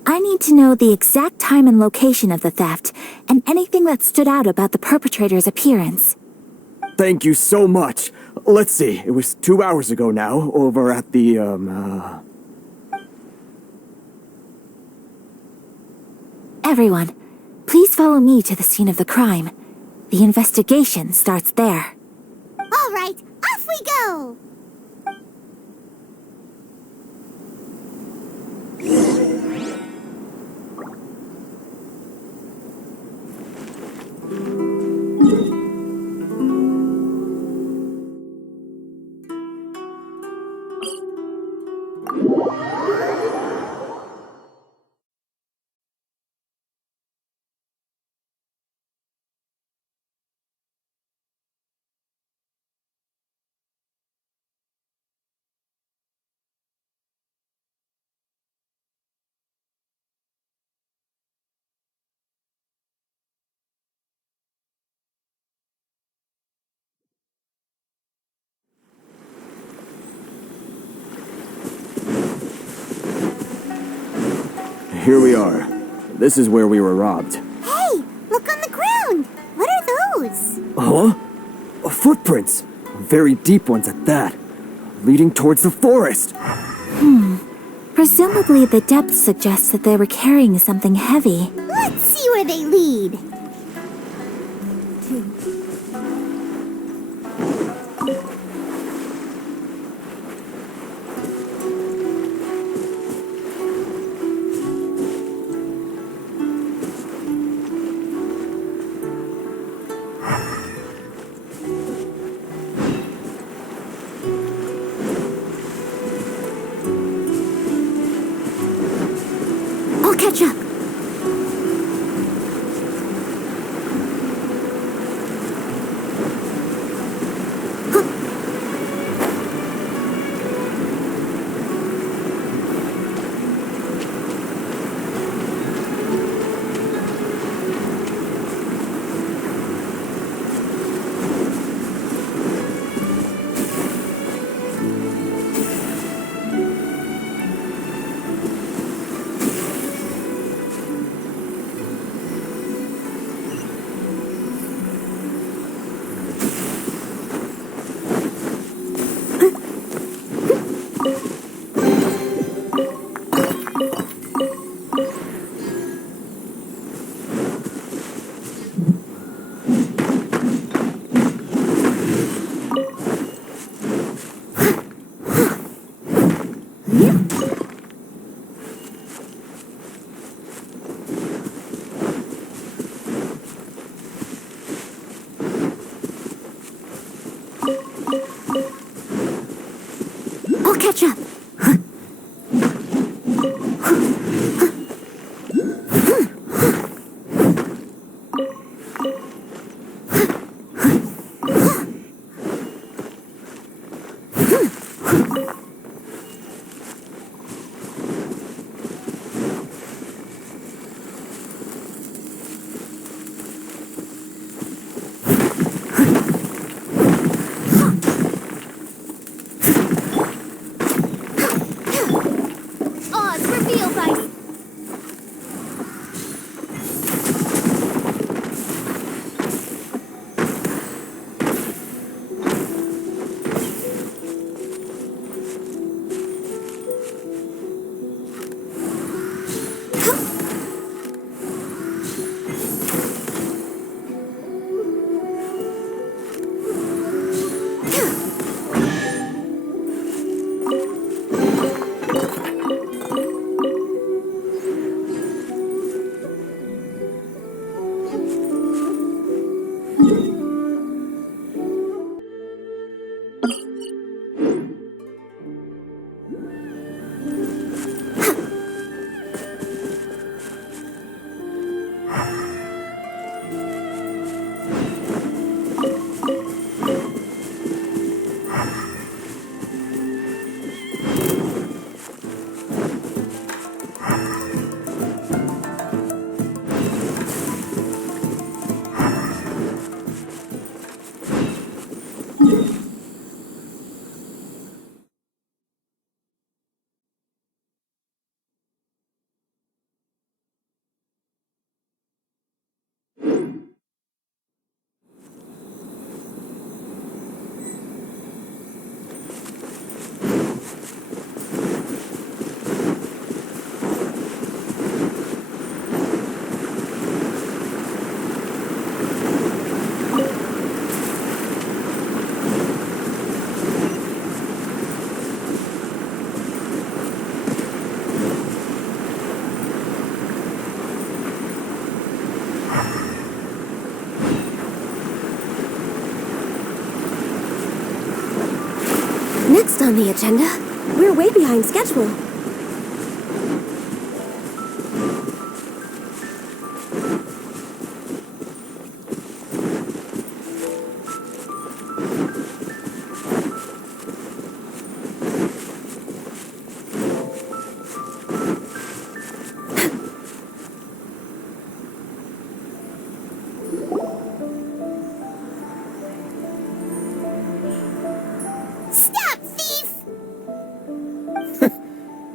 I need to know the exact time and location of the theft, and anything that stood out about the perpetrator's appearance. Thank you so much. Let's see, it was 2 hours ago now, over at the, Everyone, please follow me to the scene of the crime. The investigation starts there. All right, off we go! Here we are. This is where we were robbed. Hey, look on the ground! What are those? Huh? Footprints! Very deep ones at that. Leading towards the forest. Presumably the depth suggests that they were carrying something heavy. Let's see where they lead. I'll catch up. catch up. Oz, reveal thy... Next on the agenda, we're way behind schedule.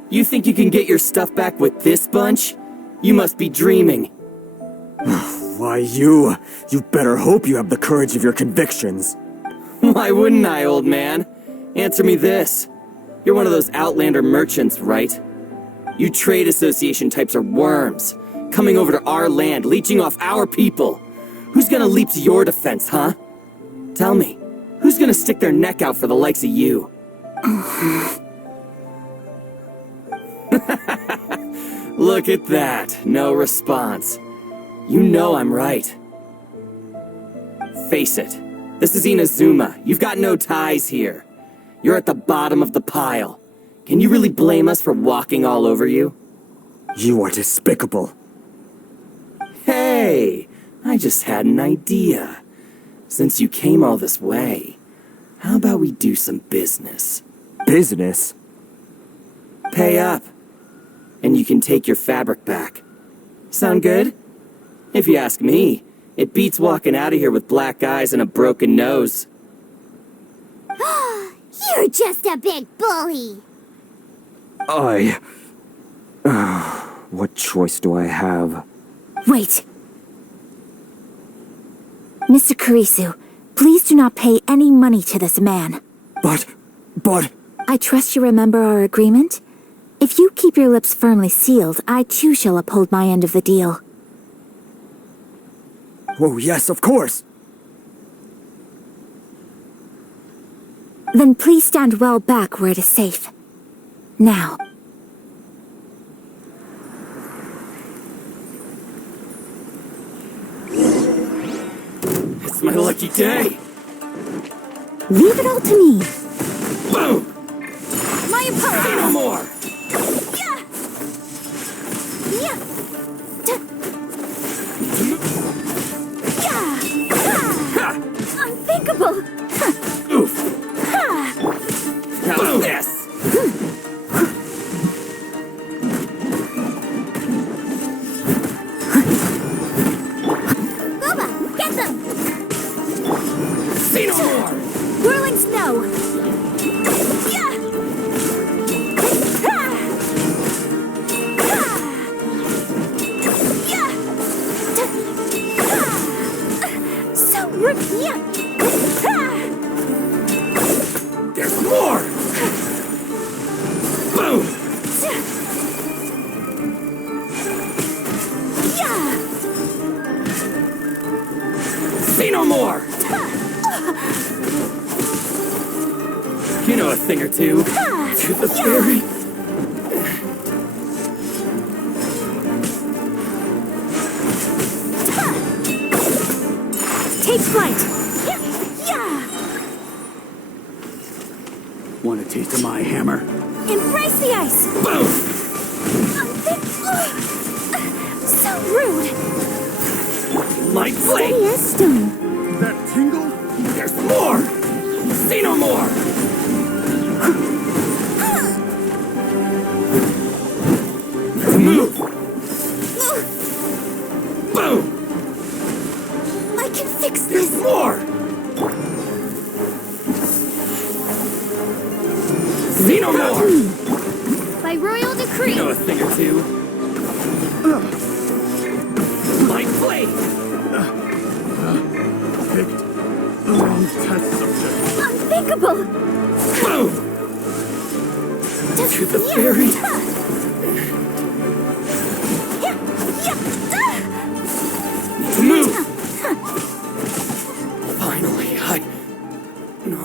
You think you can get your stuff back with this bunch? You must be dreaming. Why, you better hope you have the courage of your convictions. Why wouldn't I, old man? Answer me this. You're one of those Outlander merchants, right? You trade association types are worms, coming over to our land, leeching off our people. Who's gonna leap to your defense, huh? Tell me, who's gonna stick their neck out for the likes of you? Look at that, no response. You know I'm right. Face it, this is Inazuma. You've got no ties here. You're at the bottom of the pile. Can you really blame us for walking all over you? You are despicable. Hey, I just had an idea. Since you came all this way, how about we do some business? Business? Pay up, and you can take your fabric back. Sound good? If you ask me, it beats walking out of here with black eyes and a broken nose. You're just a big bully! What choice do I have? Wait. Mr. Kurisu, please do not pay any money to this man. But... I trust you remember our agreement? If you keep your lips firmly sealed, I too shall uphold my end of the deal. Oh, yes, of course! Then please stand well back where it is safe. Now. It's my lucky day! Leave it all to me. Boom! My you post! Say no more! Yeah! Yeah! Yeah! Unthinkable! Oof! How's this? Boba, get them! Say no more! Whirling snow! Yeah! Yeah! So rude! Yeah! There's more! Boom! Yeah! Say no more! You know a thing or two. To the fairy. Take flight! Yeah! Want a taste of my hammer? Embrace the ice! Boom! So rude! Light flame! Steady as stone. That tingle? There's more! Say no more! Move! Boom! I can fix There's this! more! Say no more! By royal decree! You know a thing or two. Light flame! Picked the wrong test subject. Unthinkable! Boom! To the fairy! Move! Finally, No.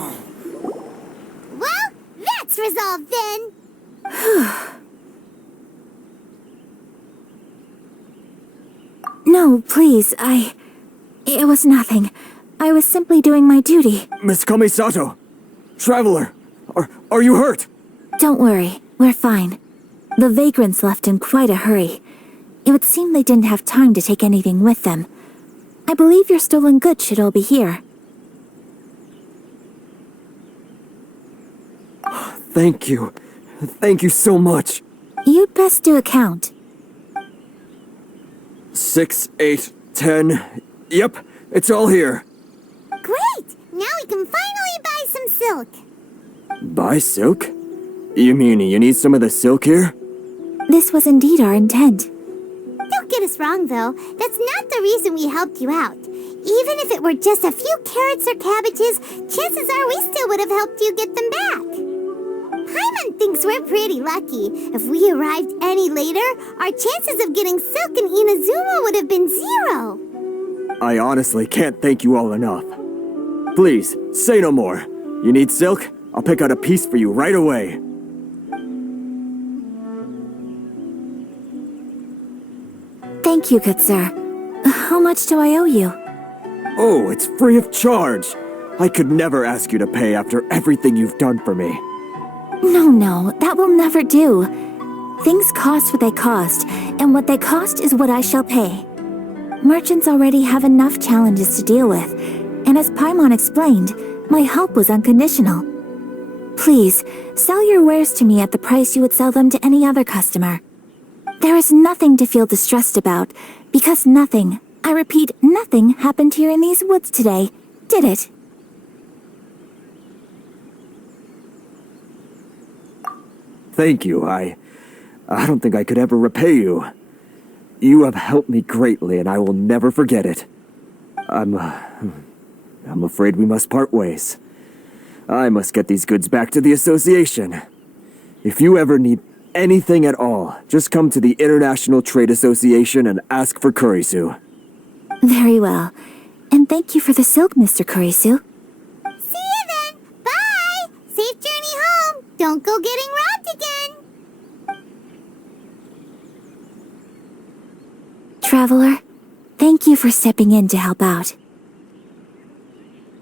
Well, that's resolved then. No, please, It was nothing. I was simply doing my duty. Miss Kamisato! Traveler! Are you hurt? Don't worry, we're fine. The vagrants left in quite a hurry. It would seem they didn't have time to take anything with them. I believe your stolen goods should all be here. Thank you. Thank you so much. You'd best do a count. 6, 8, 10. Yep, it's all here. Great! Now we can finally buy some silk. Buy silk? You mean you need some of the silk here? This was indeed our intent. Don't get us wrong, though. That's not the reason we helped you out. Even if it were just a few carrots or cabbages, chances are we still would have helped you get them back. Paimon thinks we're pretty lucky. If we arrived any later, our chances of getting silk in Inazuma would have been 0. I honestly can't thank you all enough. Please, say no more. You need silk? I'll pick out a piece for you right away. Thank you, good sir. How much do I owe you? Oh, it's free of charge. I could never ask you to pay after everything you've done for me. No, that will never do. Things cost what they cost, and what they cost is what I shall pay. Merchants already have enough challenges to deal with, and as Paimon explained, my help was unconditional. Please, sell your wares to me at the price you would sell them to any other customer. There is nothing to feel distressed about, because nothing, I repeat, nothing happened here in these woods today, did it? Thank you. I don't think I could ever repay you. You have helped me greatly, and I will never forget it. I'm afraid we must part ways. I must get these goods back to the association. If you ever need anything at all, just come to the International Trade Association and ask for Kurisu. Very well. And thank you for the silk, Mr. Kurisu. See you then. Bye. Safe journey home. Don't go getting robbed again. Traveler, thank you for stepping in to help out.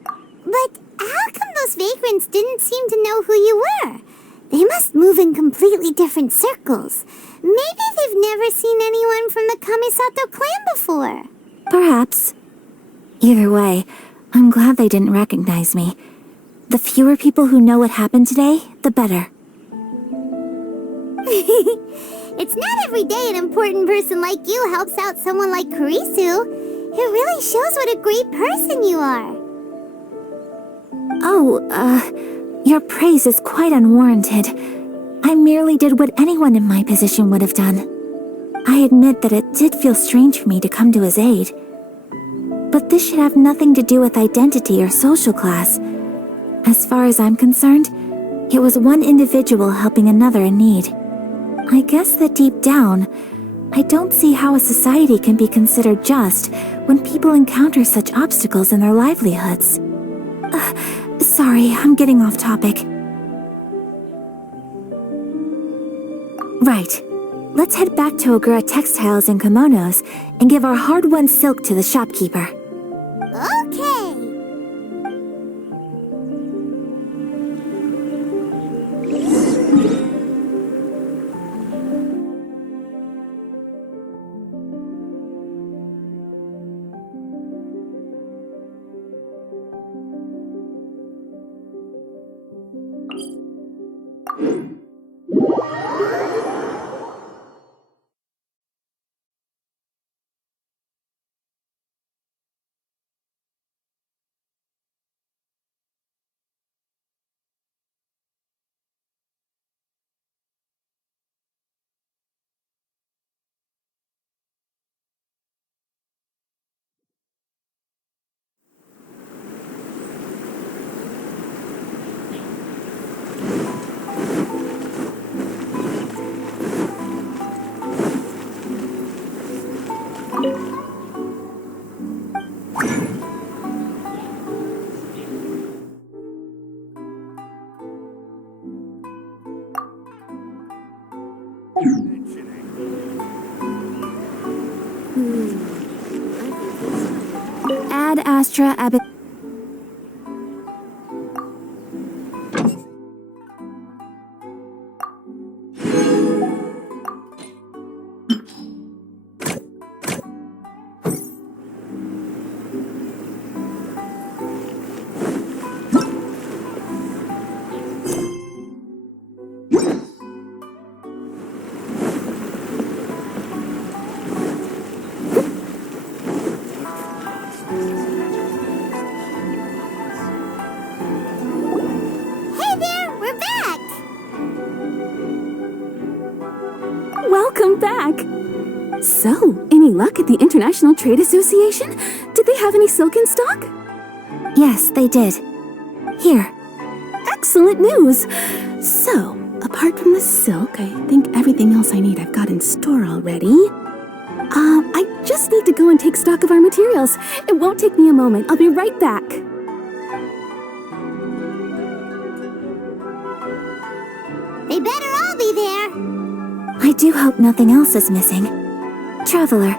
But how come those vagrants didn't seem to know who you were? They must move in completely different circles. Maybe they've never seen anyone from the Kamisato clan before. Perhaps. Either way, I'm glad they didn't recognize me. The fewer people who know what happened today, the better. It's not every day an important person like you helps out someone like Kurisu. It really shows what a great person you are. Your praise is quite unwarranted. I merely did what anyone in my position would have done. I admit that it did feel strange for me to come to his aid. But this should have nothing to do with identity or social class. As far as I'm concerned, it was one individual helping another in need. I guess that deep down, I don't see how a society can be considered just when people encounter such obstacles in their livelihoods. Sorry, I'm getting off topic. Right. Let's head back to Ogura Textiles and Kimonos and give our hard-won silk to the shopkeeper. Okay. Ad Astra Abbot. Hey there, we're back! Welcome back! So, any luck at the International Trade Association? Did they have any silk in stock? Yes, they did. Here. Excellent news! So, apart from the silk, I think everything else I need I've got in store already. I just need to go and take stock of our materials. It won't take me a moment. I'll be right back. They better all be there. I do hope nothing else is missing. Traveler,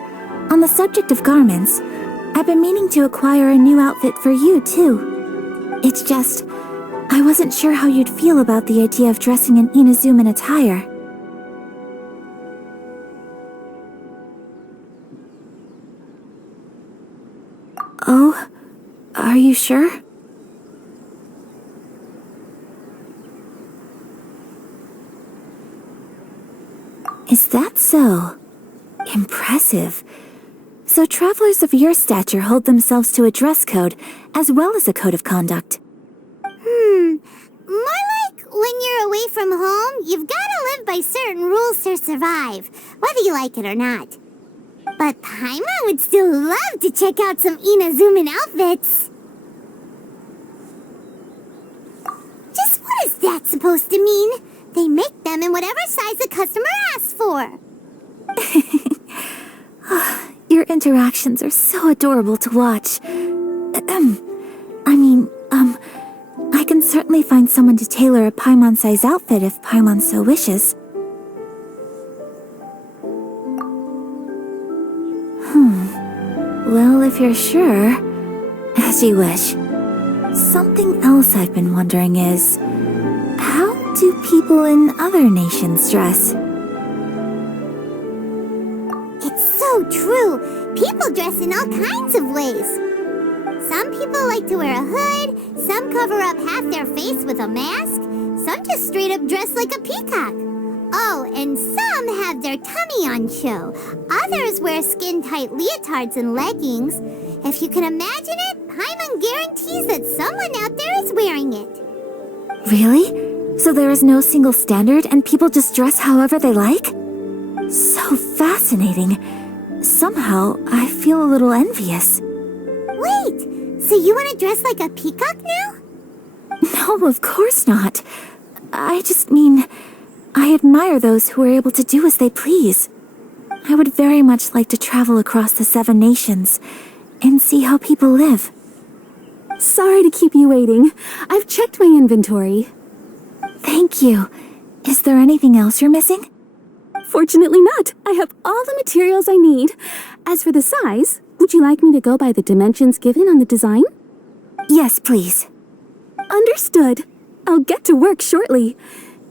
on the subject of garments, I've been meaning to acquire a new outfit for you, too. It's just, I wasn't sure how you'd feel about the idea of dressing in Inazuman attire. Oh, are you sure? Is that so? Impressive. So travelers of your stature hold themselves to a dress code as well as a code of conduct. More like when you're away from home, you've gotta live by certain rules to survive, whether you like it or not. But Paimon would still love to check out some Inazuman outfits. Just what is that supposed to mean? They make them in whatever size the customer asks for. Your interactions are so adorable to watch. I can certainly find someone to tailor a Paimon-size outfit if Paimon so wishes. Well, if you're sure, as you wish. Something else I've been wondering is, how do people in other nations dress? It's so true. People dress in all kinds of ways. Some people like to wear a hood, some cover up half their face with a mask, some just straight up dress like a peacock. Oh, and some have their tummy on show. Others wear skin-tight leotards and leggings. If you can imagine it, Paimon guarantees that someone out there is wearing it. Really? So there is no single standard and people just dress however they like? So fascinating. Somehow, I feel a little envious. Wait, so you want to dress like a peacock now? No, of course not. I just mean, I admire those who are able to do as they please. I would very much like to travel across the 7 nations and see how people live. Sorry to keep you waiting. I've checked my inventory. Thank you. Is there anything else you're missing? Fortunately not. I have all the materials I need. As for the size, would you like me to go by the dimensions given on the design? Yes, please. Understood. I'll get to work shortly.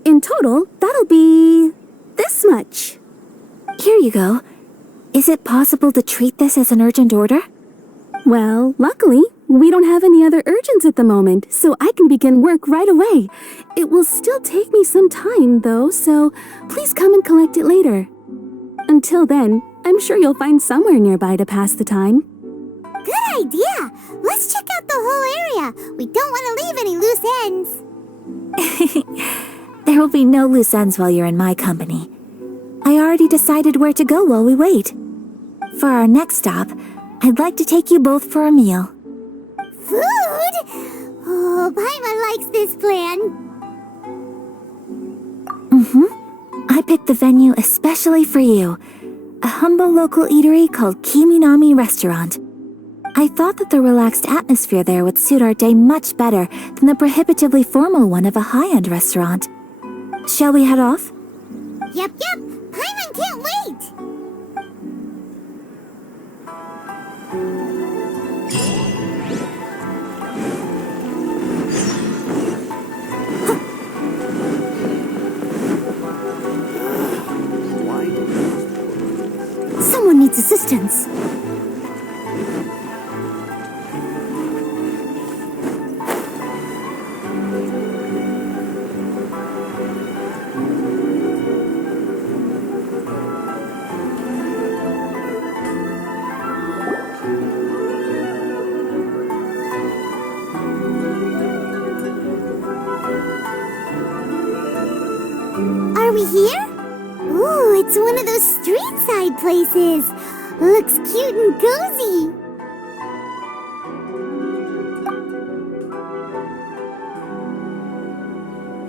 In total, that'll be this much. Here you go. Is it possible to treat this as an urgent order? Well, luckily, we don't have any other urgents at the moment, so I can begin work right away. It will still take me some time, though, so please come and collect it later. Until then, I'm sure you'll find somewhere nearby to pass the time. Good idea. Let's check out the whole area. We don't want to leave any loose ends. There will be no loose ends while you're in my company. I already decided where to go while we wait. For our next stop, I'd like to take you both for a meal. Food? Oh, Paimon likes this plan. I picked the venue especially for you. A humble local eatery called Kiminami Restaurant. I thought that the relaxed atmosphere there would suit our day much better than the prohibitively formal one of a high-end restaurant. Shall we head off? Yep. Paimon can't wait. Someone needs assistance. Are we here? Ooh, it's one of those street-side places. Looks cute and cozy.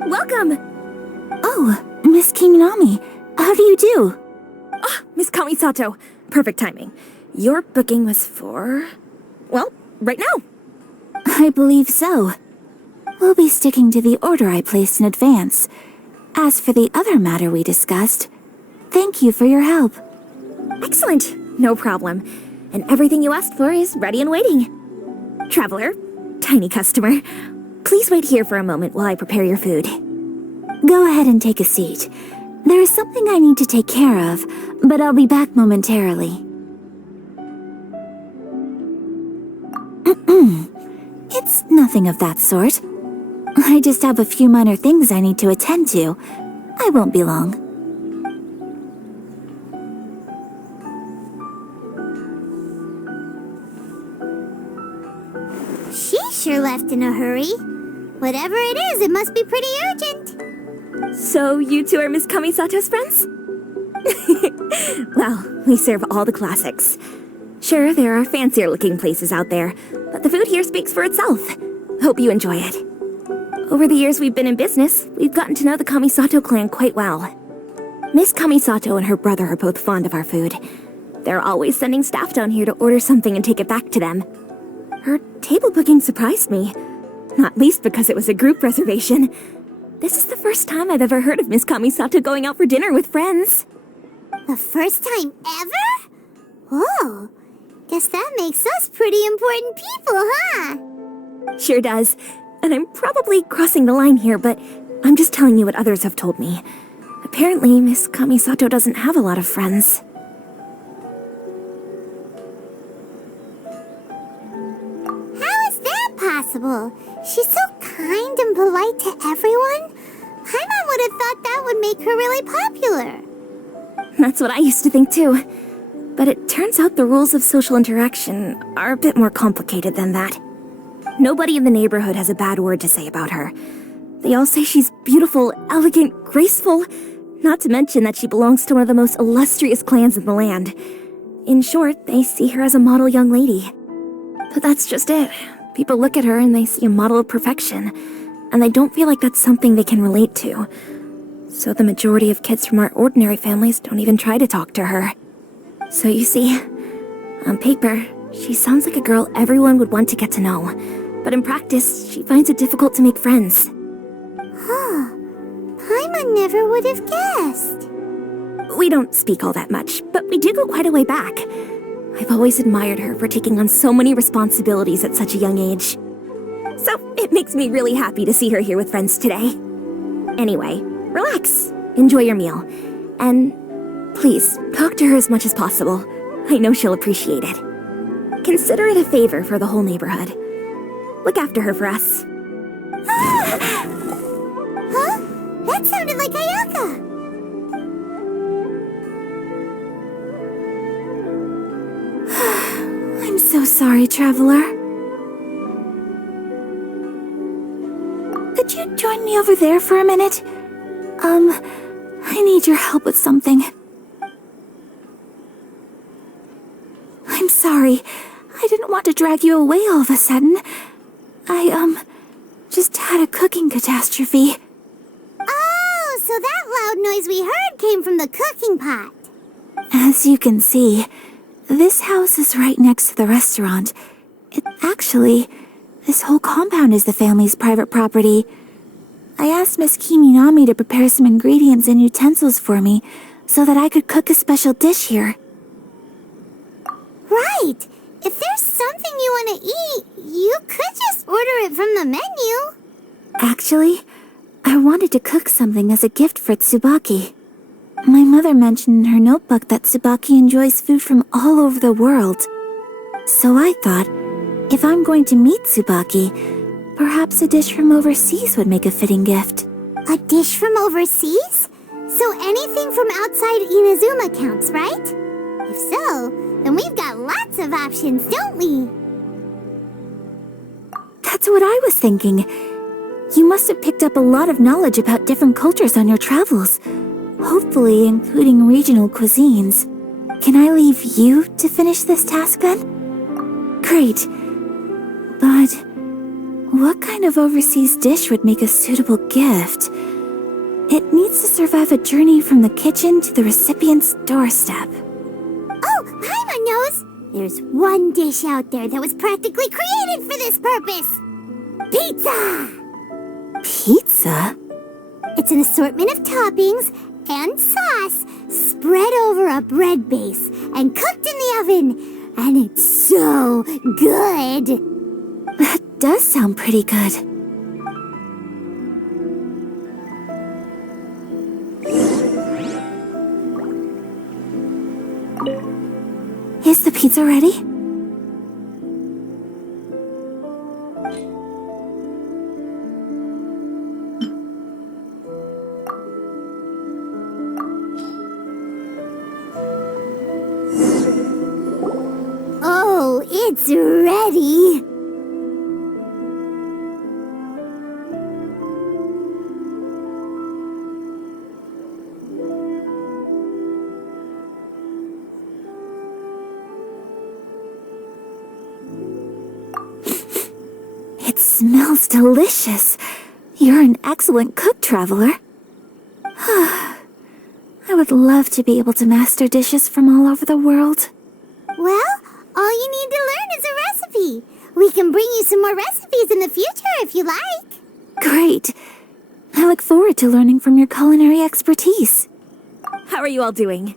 Welcome! Oh, Miss Kiminami, how do you do? Miss Kamisato. Perfect timing. Your booking was for... well, right now. I believe so. We'll be sticking to the order I placed in advance. As for the other matter we discussed, thank you for your help. Excellent. No problem. And everything you asked for is ready and waiting. Traveler, tiny customer, please wait here for a moment while I prepare your food. Go ahead and take a seat. There is something I need to take care of, but I'll be back momentarily. It's nothing of that sort. I just have a few minor things I need to attend to. I won't be long. She sure left in a hurry. Whatever it is, it must be pretty urgent. So you two are Miss Kamisato's friends? Well, we serve all the classics. Sure, there are fancier looking places out there, but the food here speaks for itself. Hope you enjoy it. Over the years we've been in business, we've gotten to know the Kamisato clan quite well. Miss Kamisato and her brother are both fond of our food. They're always sending staff down here to order something and take it back to them. Her table booking surprised me, not least because it was a group reservation. This is the first time I've ever heard of Miss Kamisato going out for dinner with friends. The first time ever? Whoa. Guess that makes us pretty important people, huh? Sure does. And I'm probably crossing the line here, but I'm I'm just telling you what others have told me. Apparently, Miss Kamisato doesn't have a lot of friends. How is that possible? She's so kind and polite to everyone. Paimon would have thought that would make her really popular. That's what I used to think too. But it turns out the rules of social interaction are a bit more complicated than that. Nobody in the neighborhood has a bad word to say about her. They all say she's beautiful, elegant, graceful, not to mention that she belongs to one of the most illustrious clans in the land. In short, they see her as a model young lady. But that's just it. People look at her and they see a model of perfection, and they don't feel like that's something they can relate to. So the majority of kids from our ordinary families don't even try to talk to her. So you see, on paper, she sounds like a girl everyone would want to get to know. But in practice, she finds it difficult to make friends. Huh. Paimon never would have guessed. We don't speak all that much, but we do go quite a way back. I've always admired her for taking on so many responsibilities at such a young age. So it makes me really happy to see her here with friends today. Anyway, relax, enjoy your meal, and please talk to her as much as possible. I know she'll appreciate it. Consider it a favor for the whole neighborhood. Look after her for us. Huh? That sounded like Ayaka. I'm so sorry, traveler. Could you join me over there for a minute? I need your help with something. I'm sorry. I didn't want to drag you away all of a sudden. I, just had a cooking catastrophe. Oh, so that loud noise we heard came from the cooking pot. As you can see, this house is right next to the restaurant. This whole compound is the family's private property. I asked Miss Kiminami to prepare some ingredients and utensils for me so that I could cook a special dish here. Right. If there's something you want to eat, you could just order it from the menu. Actually, I wanted to cook something as a gift for Tsubaki. My mother mentioned in her notebook that Tsubaki enjoys food from all over the world. So I thought, if I'm going to meet Tsubaki, perhaps a dish from overseas would make a fitting gift. A dish from overseas? So anything from outside Inazuma counts, right? If so, then we've got lots of options, don't we? That's what I was thinking. You must have picked up a lot of knowledge about different cultures on your travels, hopefully including regional cuisines. Can I leave you to finish this task then? Great. But what kind of overseas dish would make a suitable gift? It needs to survive a journey from the kitchen to the recipient's doorstep. Oh, Paimon knows! There's one dish out there that was practically created for this purpose! Pizza! Pizza? It's an assortment of toppings and sauce spread over a bread base and cooked in the oven. And it's so good! That does sound pretty good. Is the pizza ready? Oh, it's ready! It smells delicious. You're an excellent cook, traveler. I would love to be able to master dishes from all over the world. Well, all you need to learn is a recipe. We can bring you some more recipes in the future if you like. Great. I look forward to learning from your culinary expertise. How are you all doing?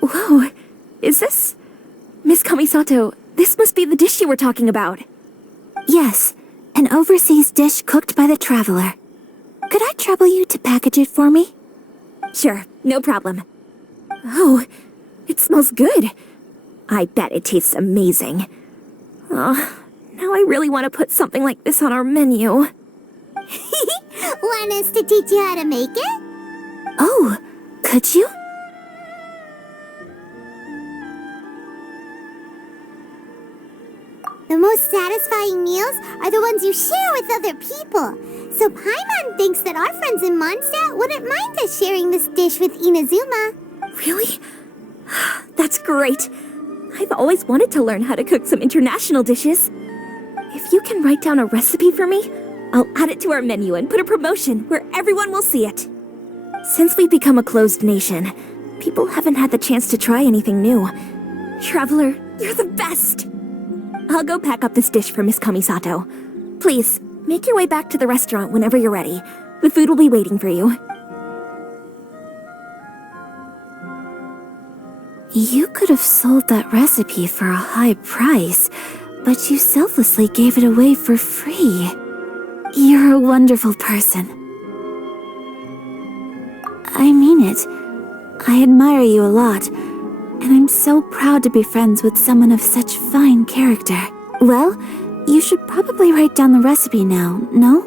Whoa, Is this... Miss Kamisato, this must be the dish you were talking about. yes. An overseas dish cooked by the traveler. Could I trouble you to package it for me? Sure, no problem. Oh, it smells good. I bet it tastes amazing. Oh, now I really want to put something like this on our menu. Want us to teach you how to make it? Oh, could you? The most satisfying meals are the ones you share with other people. So Paimon thinks that our friends in Mondstadt wouldn't mind us sharing this dish with Inazuma. Really? That's great. I've always wanted to learn how to cook some international dishes. If you can write down a recipe for me, I'll add it to our menu and put a promotion where everyone will see it. Since we've become a closed nation, people haven't had the chance to try anything new. Traveler, you're the best! I'll go pack up this dish for Miss Kamisato. Please, make your way back to the restaurant whenever you're ready. The food will be waiting for you. You could have sold that recipe for a high price, but you selflessly gave it away for free. You're a wonderful person. I mean it. I admire you a lot, and I'm so proud to be friends with someone of such fine character. Well, you should probably write down the recipe now, no?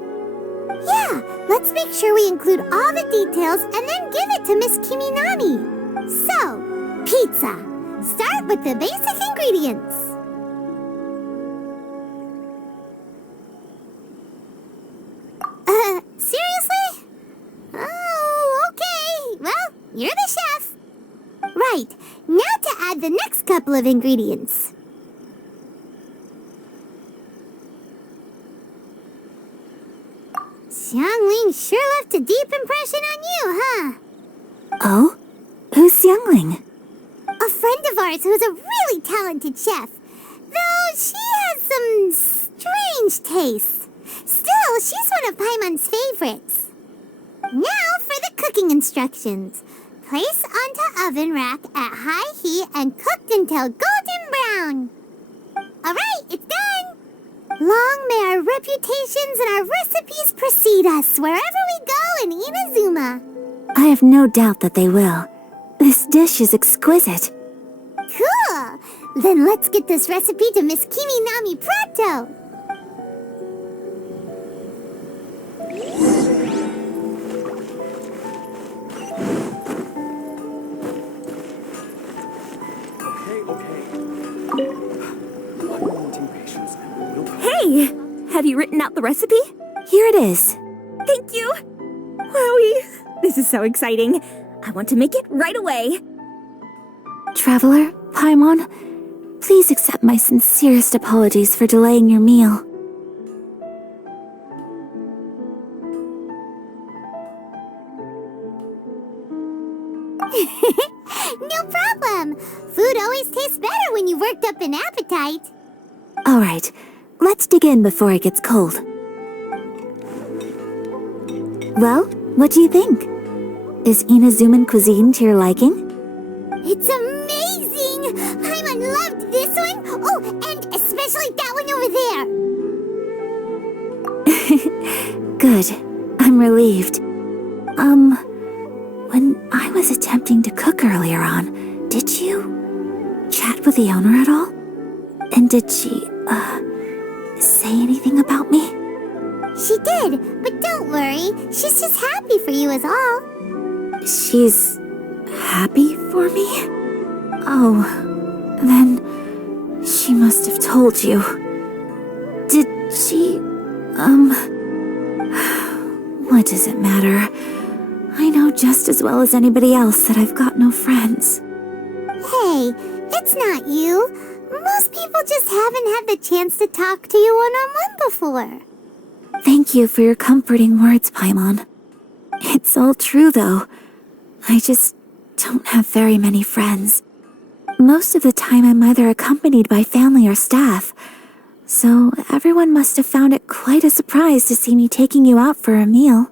Yeah, let's make sure we include all the details and then give it to Miss Kiminami. So, pizza. Start with the basic ingredients. Seriously? Oh, okay. Well, you're the chef. Right, now to add the next couple of ingredients. Xiangling sure left a deep impression on you, huh? Oh? Who's Xiangling? A friend of ours who's a really talented chef. Though she has some strange tastes. Still, she's one of Paimon's favorites. Now for the cooking instructions. Place onto oven rack at high heat and cooked until golden brown. Alright, it's done! Long may our reputations and our recipes precede us wherever we go in Inazuma. I have no doubt that they will. This dish is exquisite. Cool! Then let's get this recipe to Miss Kiminami pronto! Hey! Have you written out the recipe? Here it is. Thank you! Wowie! This is so exciting. I want to make it right away. Traveler, Paimon, please accept my sincerest apologies for delaying your meal. No problem! Food always tastes better when you've worked up an appetite. Alright, let's dig in before it gets cold. Well, what do you think? Is Inazuman cuisine to your liking? It's amazing! Paimon loved this one! Oh, and especially that one over there! Good. I'm relieved. When I was attempting to cook earlier on, did you chat with the owner at all? And did she, say anything about me? She did, but don't worry. She's just happy for you is all. She's happy for me? Oh, then she must have told you. Did she, what does it matter? I know just as well as anybody else that I've got no friends. Hey, it's not you. Most people just haven't had the chance to talk to you one-on-one before. Thank you for your comforting words, Paimon. It's all true, though. I just don't have very many friends. Most of the time I'm either accompanied by family or staff, so everyone must have found it quite a surprise to see me taking you out for a meal.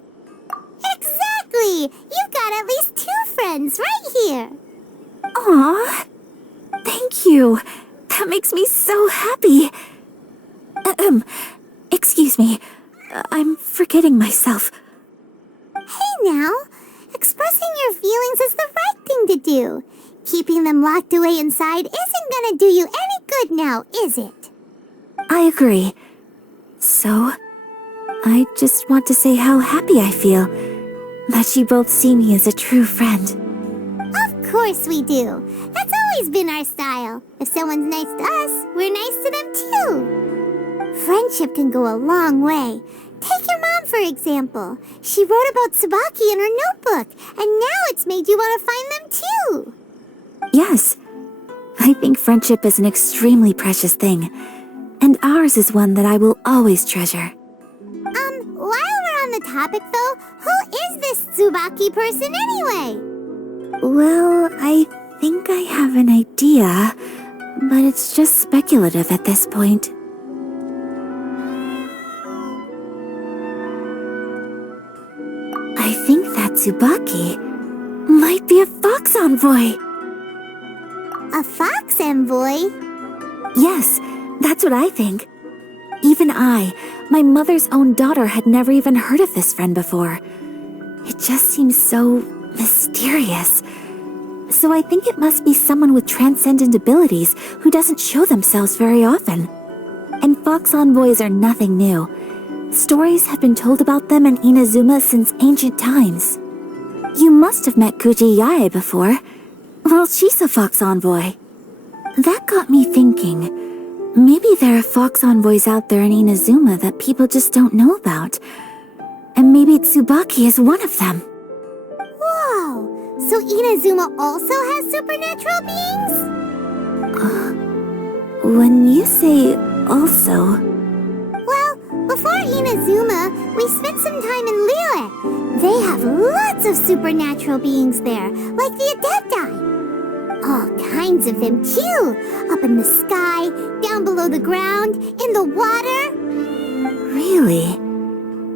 Exactly! You've got at least 2 friends right here. Aw, thank you. That makes me so happy. Excuse me. I'm forgetting myself. Hey now, expressing your feelings is the right thing to do. Keeping them locked away inside isn't gonna do you any good now, is it? I agree. So, I just want to say how happy I feel that you both see me as a true friend. Of course we do. That's always been our style. If someone's nice to us, we're nice to them too. Friendship can go a long way. Take your mom, for example. She wrote about Tsubaki in her notebook, and now it's made you want to find them too. Yes, I think friendship is an extremely precious thing, and ours is one that I will always treasure. While we're on the topic though, who is this Tsubaki person anyway? Well, I think I have an idea, but it's just speculative at this point. I think that Tsubaki might be a fox envoy. A fox envoy? Yes, that's what I think. Even I, my mother's own daughter, had never even heard of this friend before. It just seems so mysterious. So I think it must be someone with transcendent abilities who doesn't show themselves very often. And fox envoys are nothing new. Stories have been told about them in Inazuma since ancient times. You must have met Kuji Yae before. Well, she's a fox envoy. That got me thinking. Maybe there are fox envoys out there in Inazuma that people just don't know about. And maybe Tsubaki is one of them. Whoa! So Inazuma also has supernatural beings? When you say also... Well, before Inazuma, we spent some time in Liyue. They have lots of supernatural beings there, like the Adepti. All kinds of them, too. Up in the sky, down below the ground, in the water. Really?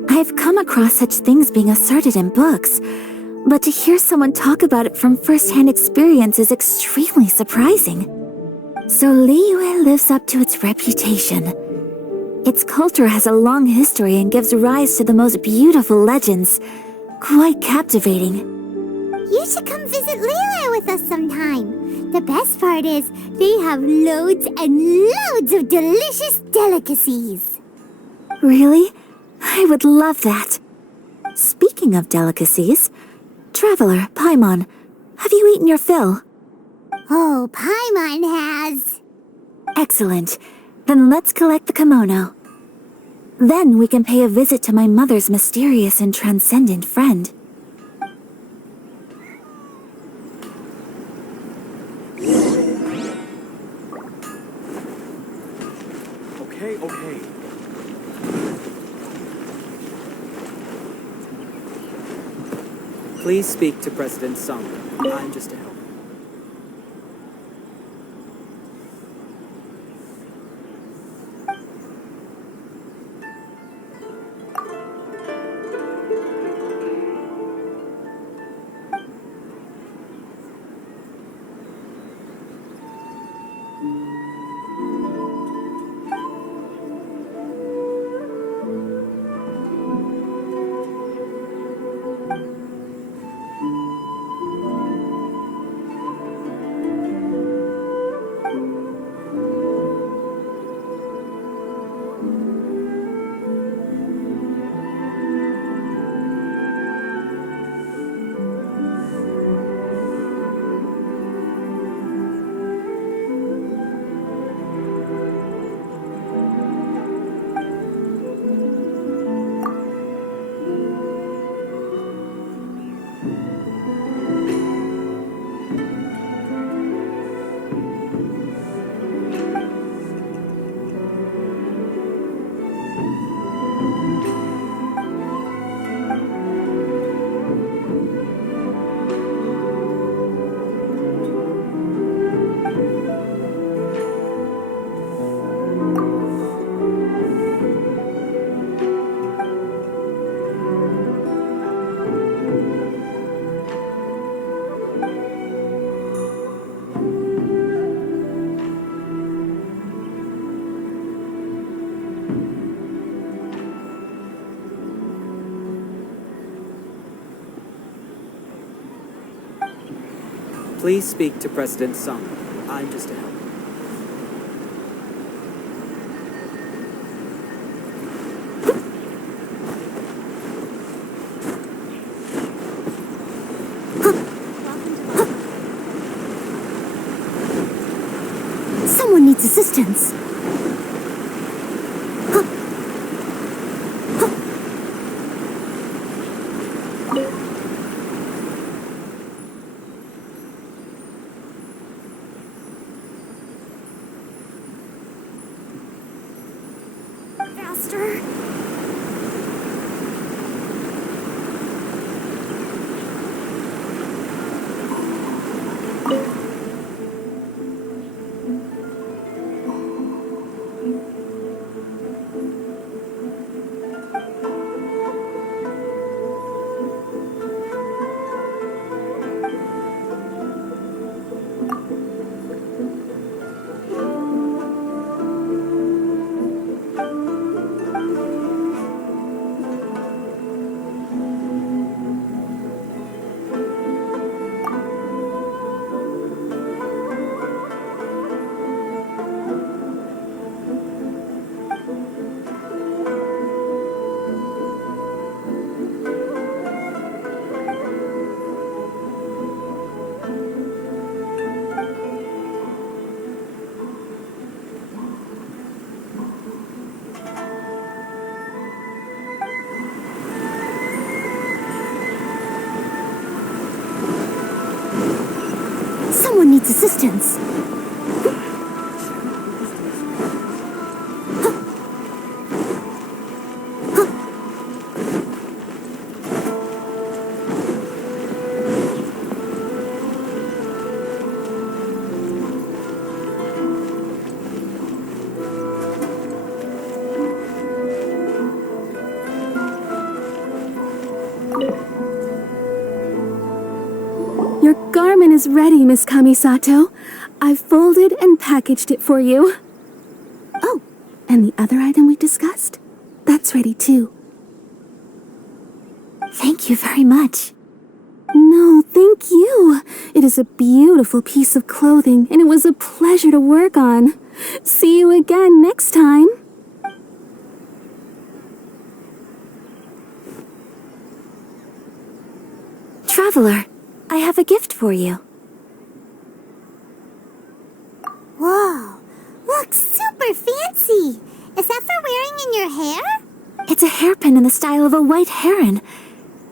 I've come across such things being asserted in books, but to hear someone talk about it from first-hand experience is extremely surprising. So Liyue lives up to its reputation. Its culture has a long history and gives rise to the most beautiful legends. Quite captivating. You should come visit Liyue with us sometime. The best part is, they have loads and loads of delicious delicacies. Really? I would love that. Speaking of delicacies, Traveler, Paimon, have you eaten your fill? Oh, Paimon has. Excellent. Then let's collect the kimono. Then we can pay a visit to my mother's mysterious and transcendent friend. Okay. Please speak to President Sung. I'm just a helper. Please speak to President Sung. I'm just a helper. Someone needs assistance. Faster. Someone needs assistance. Your garment is ready, Miss Kamisato. I've folded and packaged it for you. Oh, and the other item we discussed? That's ready too. Thank you very much. No, thank you. It is a beautiful piece of clothing, and it was a pleasure to work on. See you again next time. Traveler, I have a gift for you. Whoa, looks super fancy. Is that for wearing in your hair? It's a hairpin in the style of a white heron.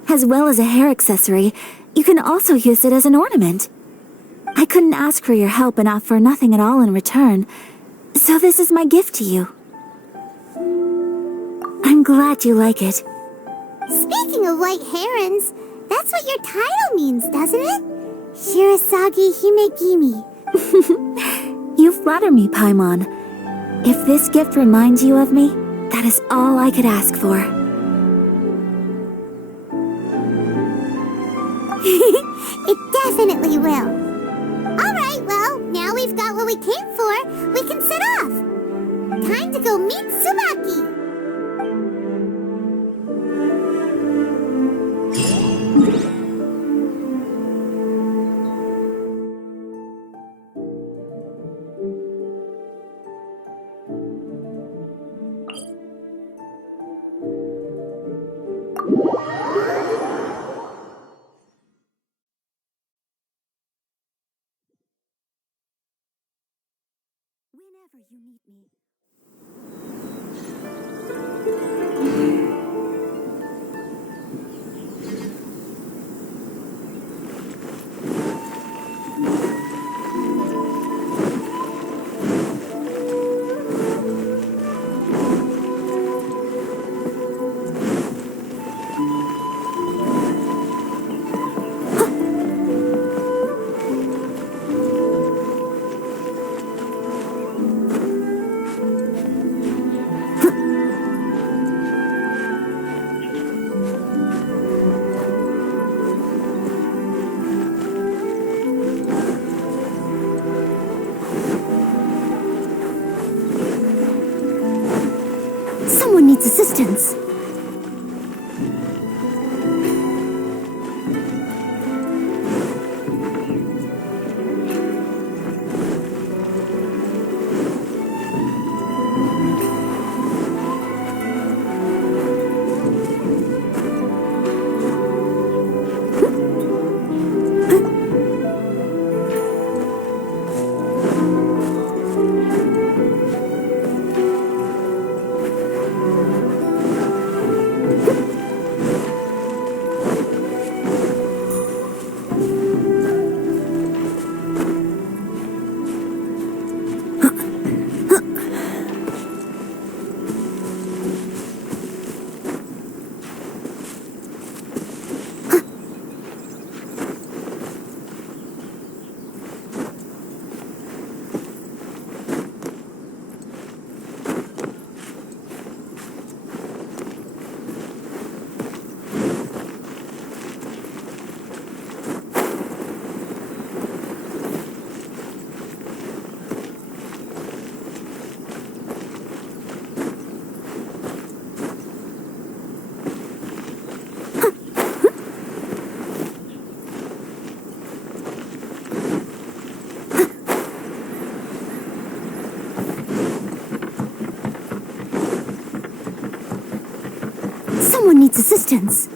As well as a hair accessory, you can also use it as an ornament. I couldn't ask for your help and offer nothing at all in return, so this is my gift to you. I'm glad you like it. Speaking of white herons, that's what your title means, doesn't it? Shirasagi Himegimi. You flatter me, Paimon. If this gift reminds you of me, that is all I could ask for. It definitely will. Alright, well, now we've got what we came for, we can set off. Time to go meet Tsubaki. Whenever you need me. Someone needs assistance.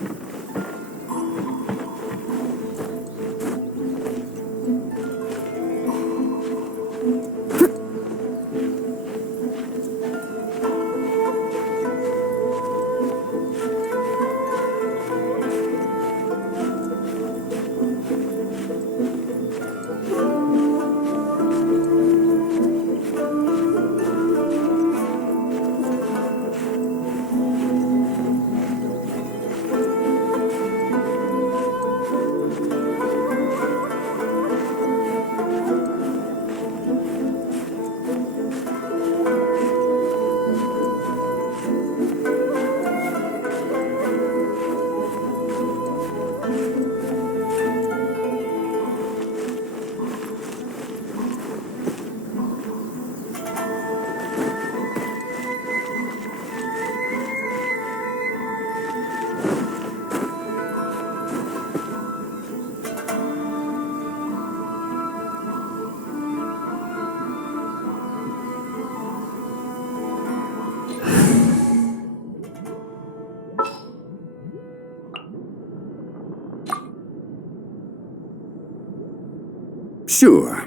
Sure.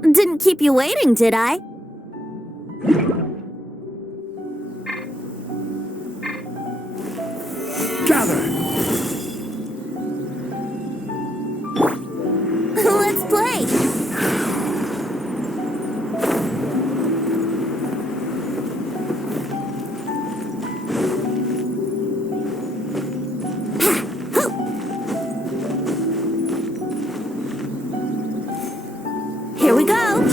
Didn't keep you waiting, did I? Gather! Let's play! Here we go!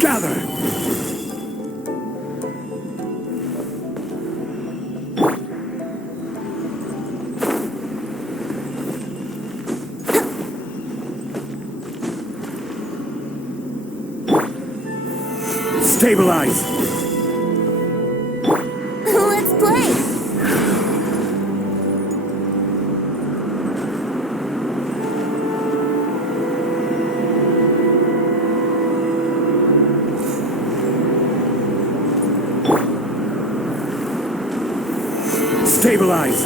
Gather! Stabilize! Let's play! Stabilize!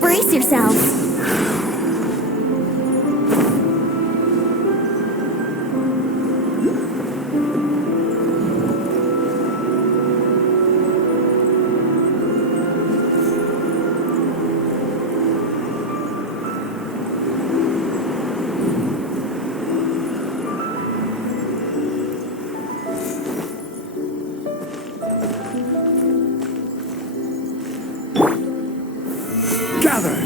Brace yourselves! Gather!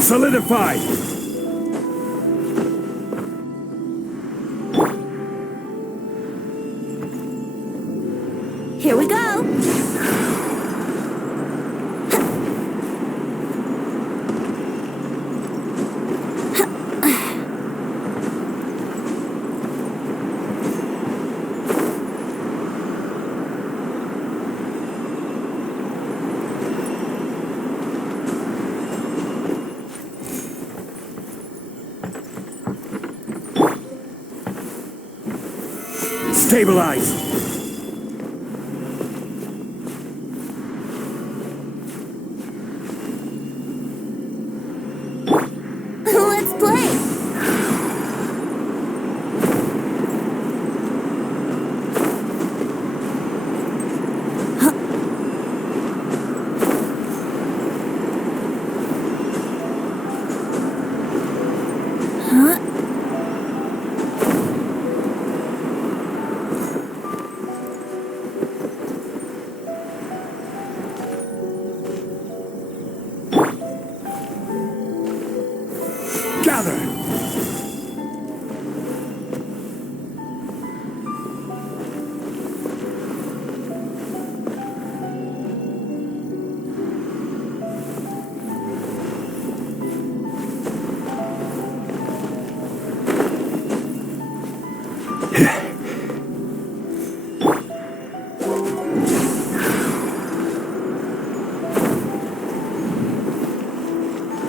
Solidify! Here we go! Stabilize! Let's play! Gather!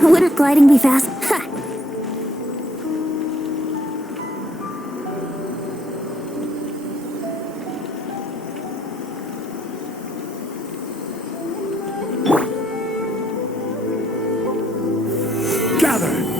Wouldn't gliding be fast? Ha! Gather!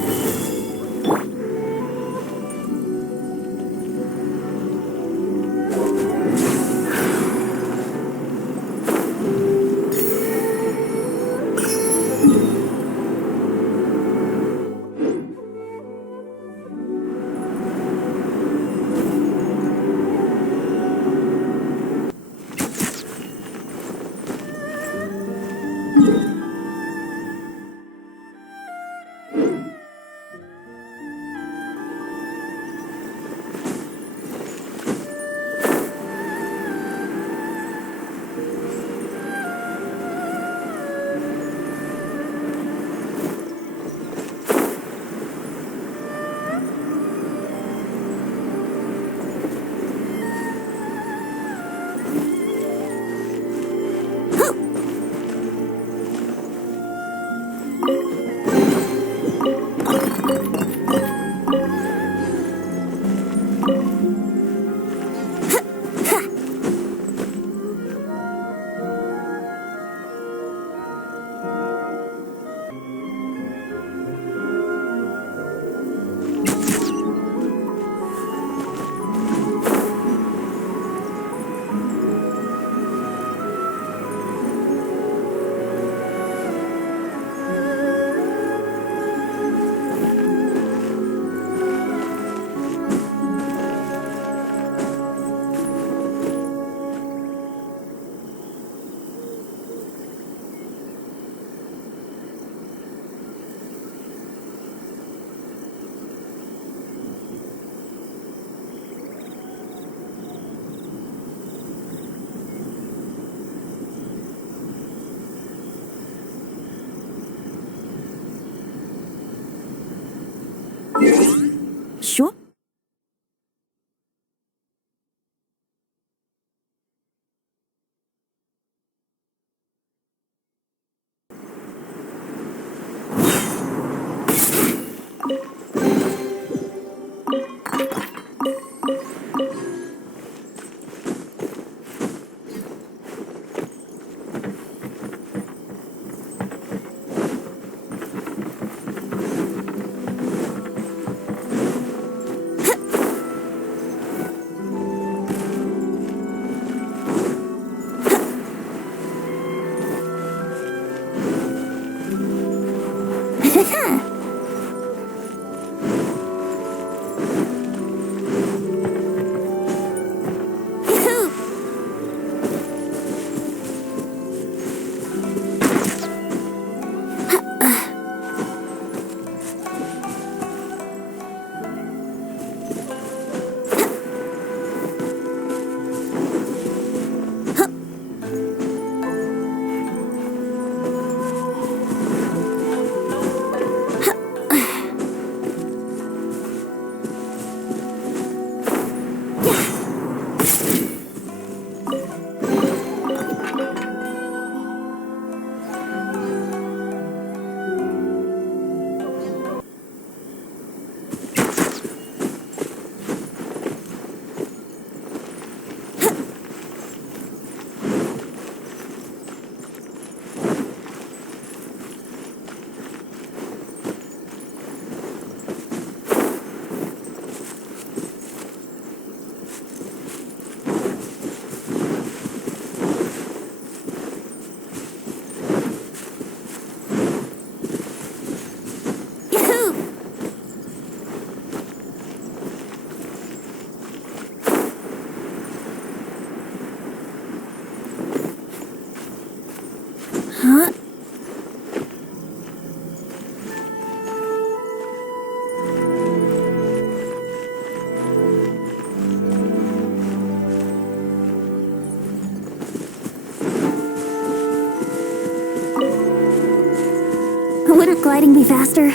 Wouldn't gliding be faster?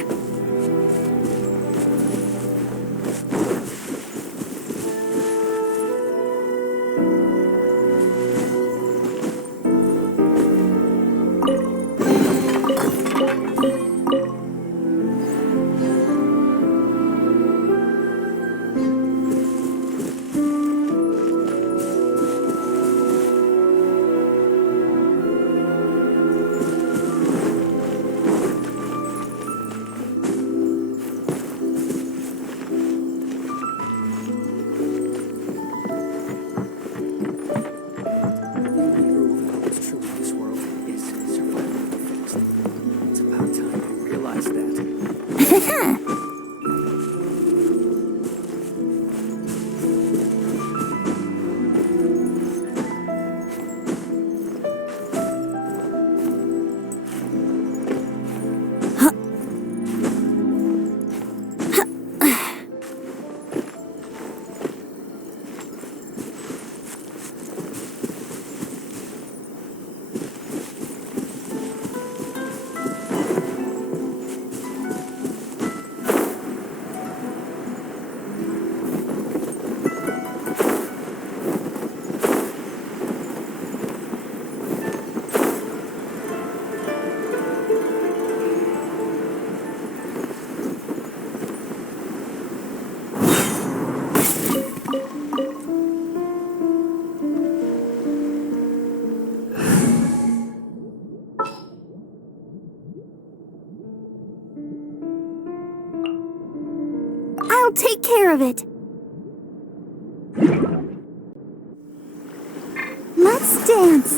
I'll take care of it. Let's dance.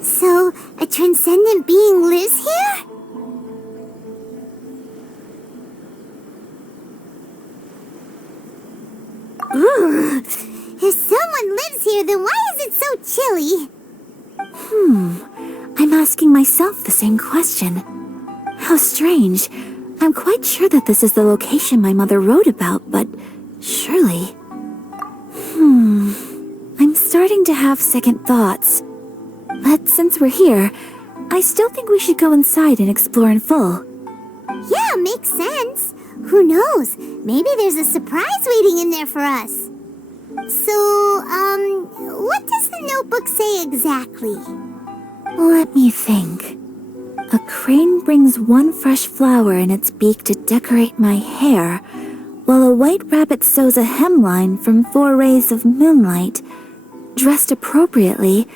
So, a transcendent being lives here? Ugh. If someone lives here, then why is it so chilly? I'm asking myself the same question. How strange. I'm quite sure that this is the location my mother wrote about, but surely... I'm starting to have second thoughts. But since we're here, I still think we should go inside and explore in full. Yeah, makes sense. Who knows? Maybe there's a surprise waiting in there for us. So, what does the notebook say exactly? Let me think. A crane brings one fresh flower in its beak to decorate my hair, while a white rabbit sews a hemline from 4 rays of moonlight. Dressed appropriately,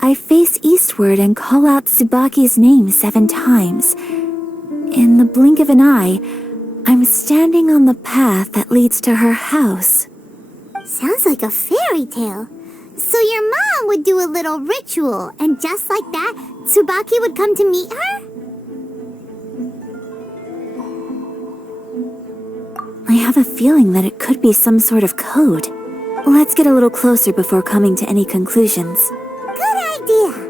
I face eastward and call out Tsubaki's name 7 times. In the blink of an eye, I'm standing on the path that leads to her house. Sounds like a fairy tale. So your mom would do a little ritual, and just like that, Tsubaki would come to meet her? I have a feeling that it could be some sort of code. Let's get a little closer before coming to any conclusions. Good idea.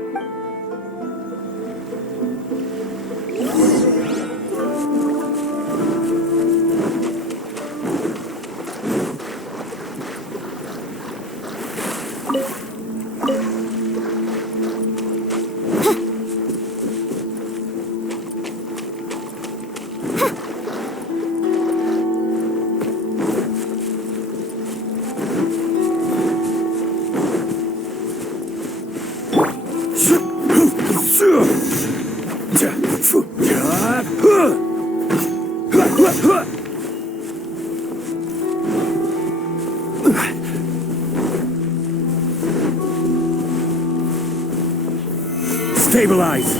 Stabilize!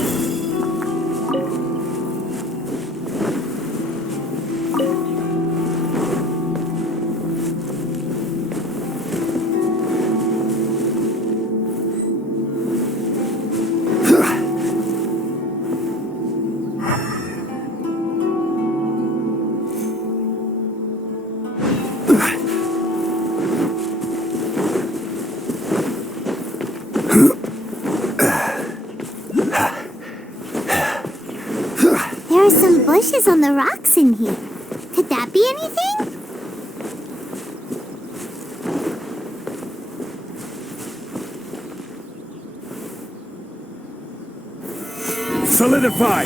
There are some bushes on the rocks in here. Could Could that be anything? Solidify!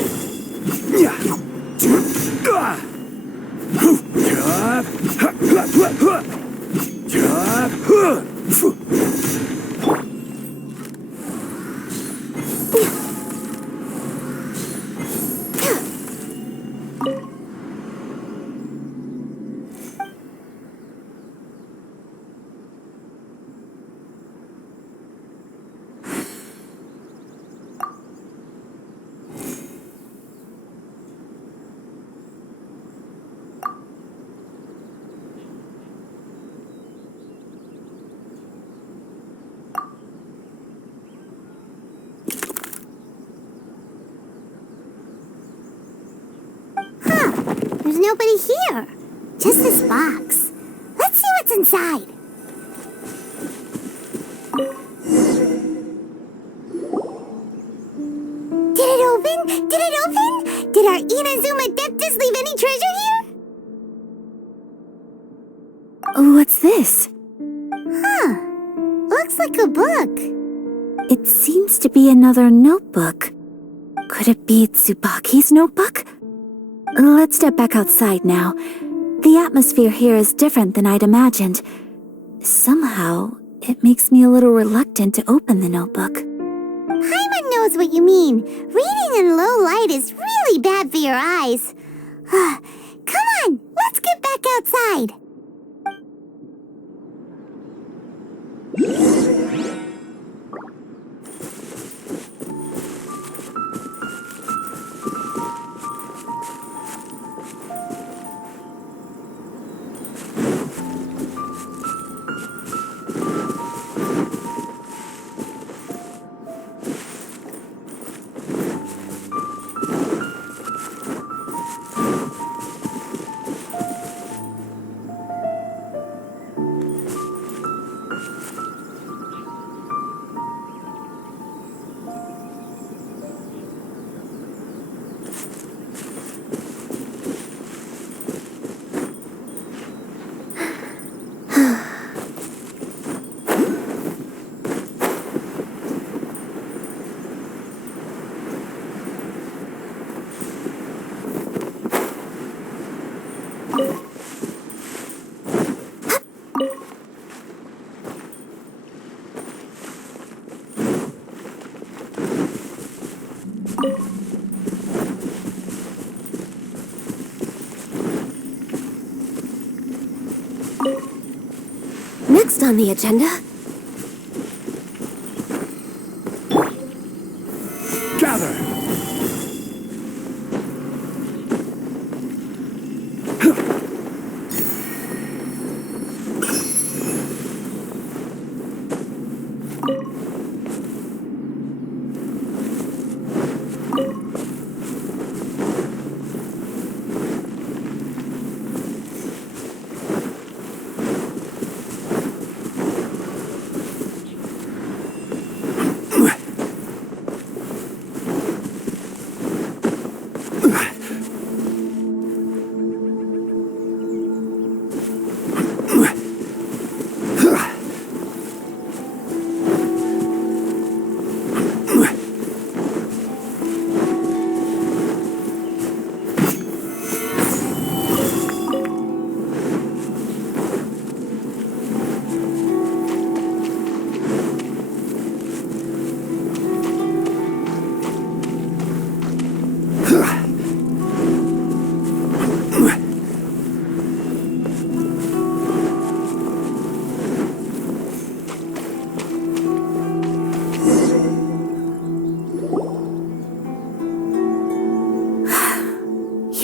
There's nobody here. Just this box. Let's see what's inside. Did it open? Did it open? Did our Inazuma Deptus leave any treasure here? What's this? Huh. Looks like a book. It seems to be another notebook. Could it be Tsubaki's notebook? Let's step back outside now. The atmosphere here is different than I'd imagined. Somehow, it makes me a little reluctant to open the notebook. Paimon knows what you mean. Reading in low light is really bad for your eyes. Come on, let's get back outside. Next on the agenda, Gather!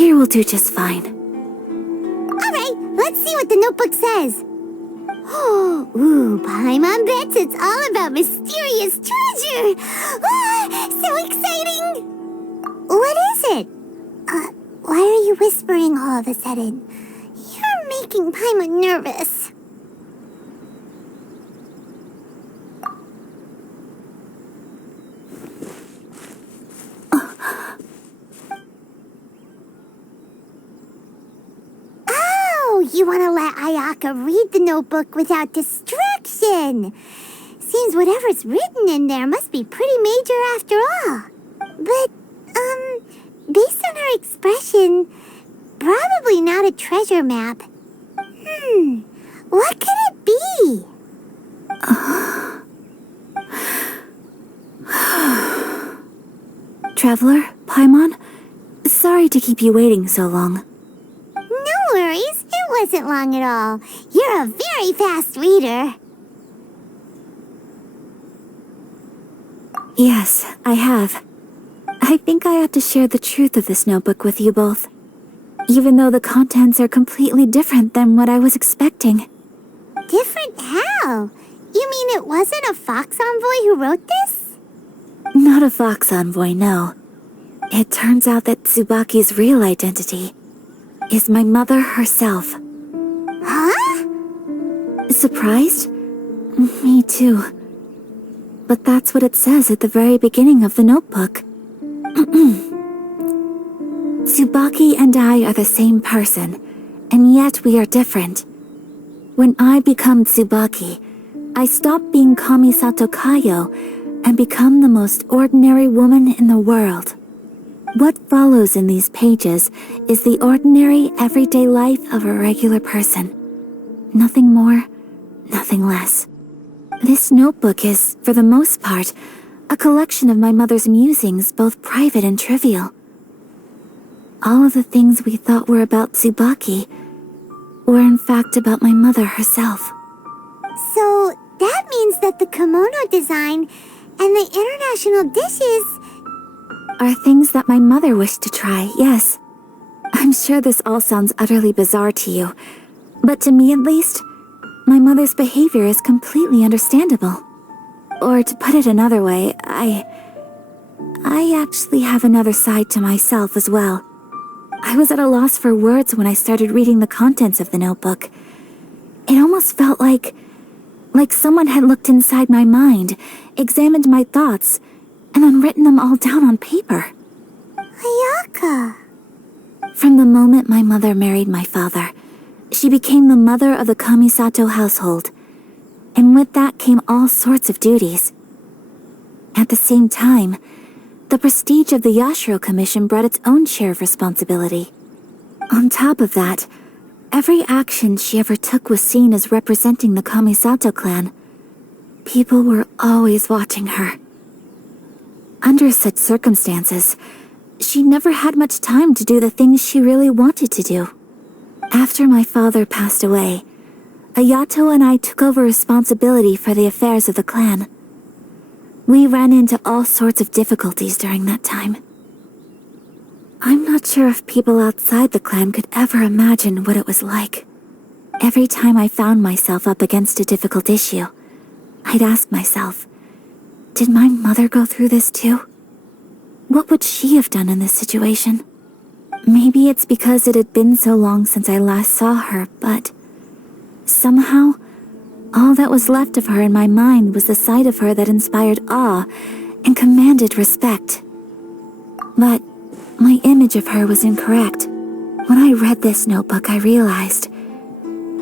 here will do just fine. All right, let's see what the notebook says. Ooh, Paimon bets it's all about mysterious treasure. Ah, so exciting! What is it? Why are you whispering all of a sudden? You're making Paimon nervous. you want to let Ayaka read the notebook without distraction. Seems whatever's written in there must be pretty major after all. But, based on her expression, probably not a treasure map. What could it be? Traveler, Paimon, sorry to keep you waiting so long. No worries, it wasn't long at all. You're a very fast reader. Yes, I have. I think I ought to share the truth of this notebook with you both, even though the contents are completely different than what I was expecting. Different how? You mean it wasn't a Fox Envoy who wrote this? Not a Fox Envoy, no. It turns out that Tsubaki's real identity is my mother herself. Huh? Surprised? Me too. But that's what it says at the very beginning of the notebook. Tsubaki and I are the same person, and yet we are different. When I become Tsubaki, I stop being Kamisato Kayo and become the most ordinary woman in the world. What follows in these pages is the ordinary, everyday life of a regular person. Nothing more, nothing less. This notebook is, for the most part, a collection of my mother's musings, both private and trivial. All of the things we thought were about Tsubaki were in fact about my mother herself. So, that means that the kimono design and the international dishes are things that my mother wished to try, yes. I'm sure this all sounds utterly bizarre to you, but to me at least, my mother's behavior is completely understandable. Or to put it another way, I actually have another side to myself as well. I was at a loss for words when I started reading the contents of the notebook. It almost felt like someone had looked inside my mind, examined my thoughts, and then written them all down on paper. Ayaka. From the moment my mother married my father, she became the mother of the Kamisato household, and with that came all sorts of duties. At the same time, the prestige of the Yashiro Commission brought its own share of responsibility. On top of that, every action she ever took was seen as representing the Kamisato clan. People were always watching her. Under such circumstances, she never had much time to do the things she really wanted to do. After my father passed away, Ayato and I took over responsibility for the affairs of the clan. We ran into all sorts of difficulties during that time. I'm not sure if people outside the clan could ever imagine what it was like. Every time I found myself up against a difficult issue, I'd ask myself, did my mother go through this too? What would she have done in this situation? Maybe it's because it had been so long since I last saw her, but somehow, all that was left of her in my mind was the sight of her that inspired awe and commanded respect. But my image of her was incorrect. When I read this notebook, I realized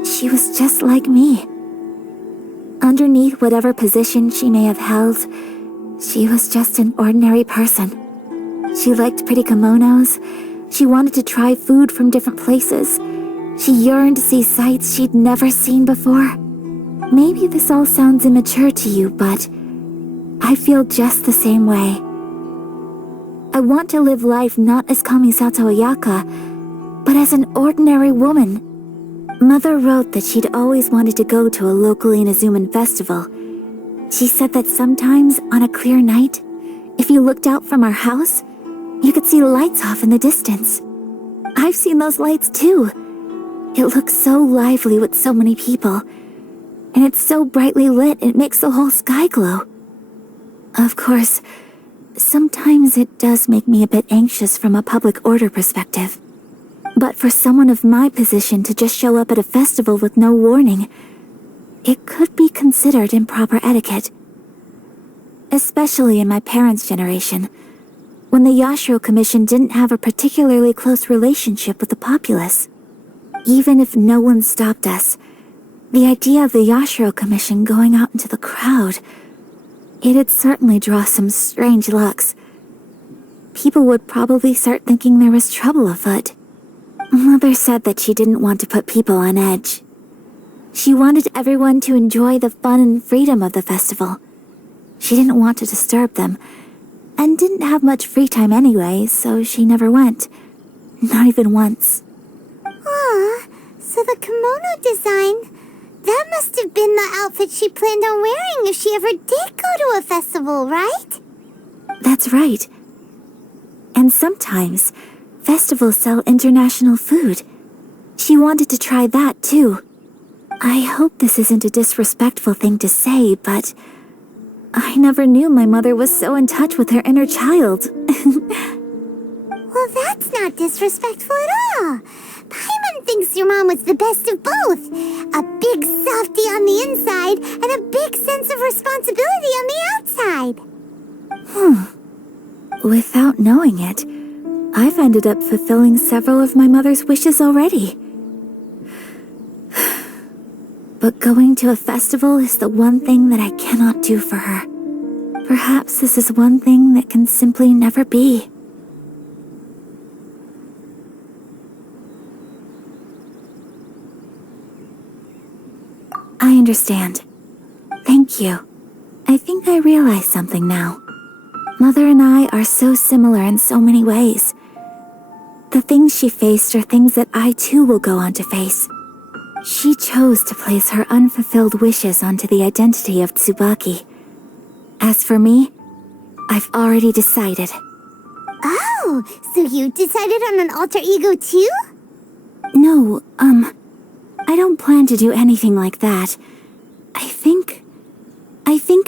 she was just like me. Underneath whatever position she may have held, she was just an ordinary person. She liked pretty kimonos. She wanted to try food from different places. She yearned to see sights she'd never seen before. Maybe this all sounds immature to you, but I feel just the same way. I want to live life not as Kamisato Ayaka, but as an ordinary woman. Mother wrote that she'd always wanted to go to a local Inazuman festival. She said that sometimes, on a clear night, if you looked out from our house, you could see lights off in the distance. I've seen those lights too. It looks so lively with so many people, and it's so brightly lit it makes the whole sky glow. Of course, sometimes it does make me a bit anxious from a public order perspective. But for someone of my position to just show up at a festival with no warning, it could be considered improper etiquette. Especially in my parents' generation, when the Yashiro Commission didn't have a particularly close relationship with the populace. Even if no one stopped us, the idea of the Yashiro Commission going out into the crowd, it'd certainly draw some strange looks. People would probably start thinking there was trouble afoot. Mother said that she didn't want to put people on edge. She wanted everyone to enjoy the fun and freedom of the festival. She didn't want to disturb them, and didn't have much free time anyway, so she never went. Not even once. Aw, so the kimono design, that must have been the outfit she planned on wearing if she ever did go to a festival, right? That's right. And sometimes, festivals sell international food. She wanted to try that too. I hope this isn't a disrespectful thing to say, but I never knew my mother was so in touch with her inner child. Well, that's not disrespectful at all. Paimon thinks your mom was the best of both. A big softie on the inside and a big sense of responsibility on the outside. Without knowing it, I've ended up fulfilling several of my mother's wishes already. But going to a festival is the one thing that I cannot do for her. Perhaps this is one thing that can simply never be. I understand. Thank you. I think I realize something now. Mother and I are so similar in so many ways. The things she faced are things that I too will go on to face. She chose to place her unfulfilled wishes onto the identity of Tsubaki. As for me, I've already decided. Oh, so you decided on an alter ego too? No, I don't plan to do anything like that. I think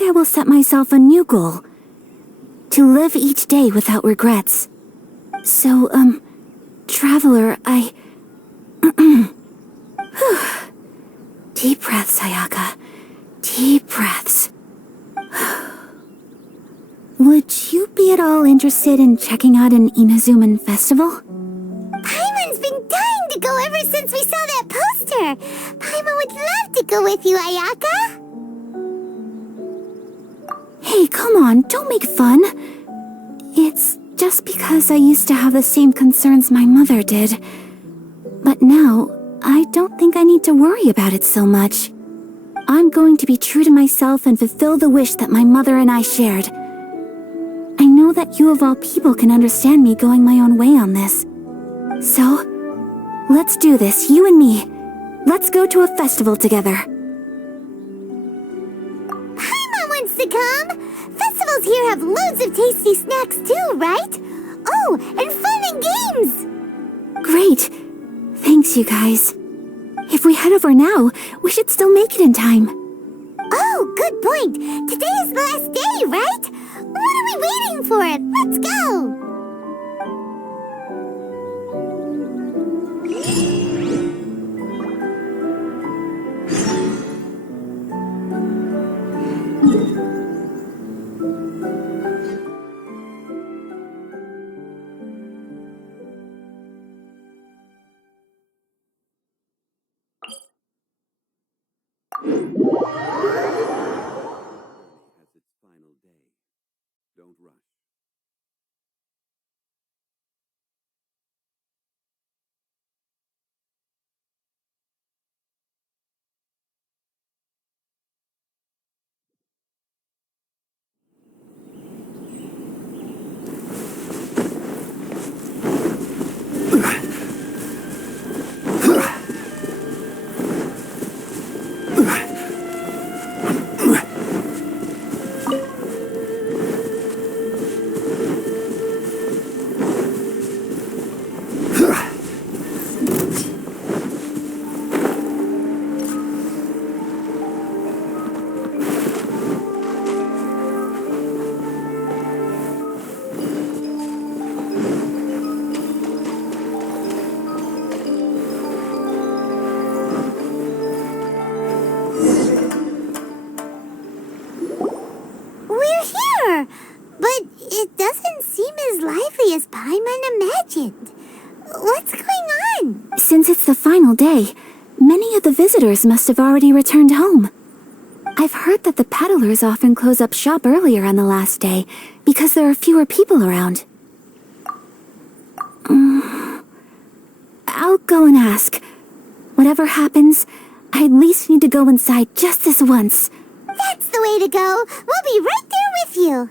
I will set myself a new goal. To live each day without regrets. So, Traveler, Deep breaths, Ayaka. Deep breaths. Would you be at all interested in checking out an Inazuman festival? Paimon's been dying to go ever since we saw that poster. Paimon would love to go with you, Ayaka. Hey, come on, don't make fun. It's just because I used to have the same concerns my mother did. But now, I don't think I need to worry about it so much. I'm going to be true to myself and fulfill the wish that my mother and I shared. I know that you of all people can understand me going my own way on this. So, let's do this, you and me. Let's go to a festival together. Paimon wants to come. Festivals here have loads of tasty snacks too, right? Oh, and fun and games. Great. Thanks, you guys. If we head over now, we should still make it in time. Oh, good point. Today is the last day, right? What are we waiting for? Let's go. Has its final day. Don't rush. We're here, but it doesn't seem as lively as Paimon imagined. What's going on? Since it's the final final day, many of the visitors must have already returned home. I've heard that the peddlers often close up shop earlier on the last day because there are fewer people around. I'll go and ask. Whatever happens, I at least need to go inside just this once. That's the way to go. We'll be right there with you.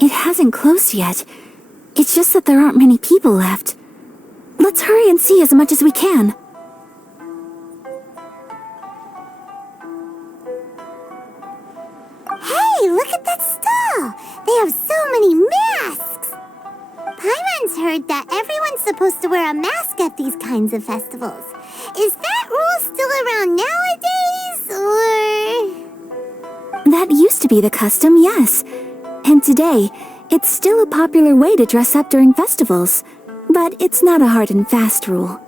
It hasn't closed yet. It's just that there aren't many people left. Let's hurry and see as much as we can. Hey, look at that stall! They have so many masks! Paimon's heard that everyone's supposed to wear a mask at these kinds of festivals. Is that rule still around nowadays, or...? That used to be the custom, yes. And today, it's still a popular way to dress up during festivals. But it's not a hard and fast rule.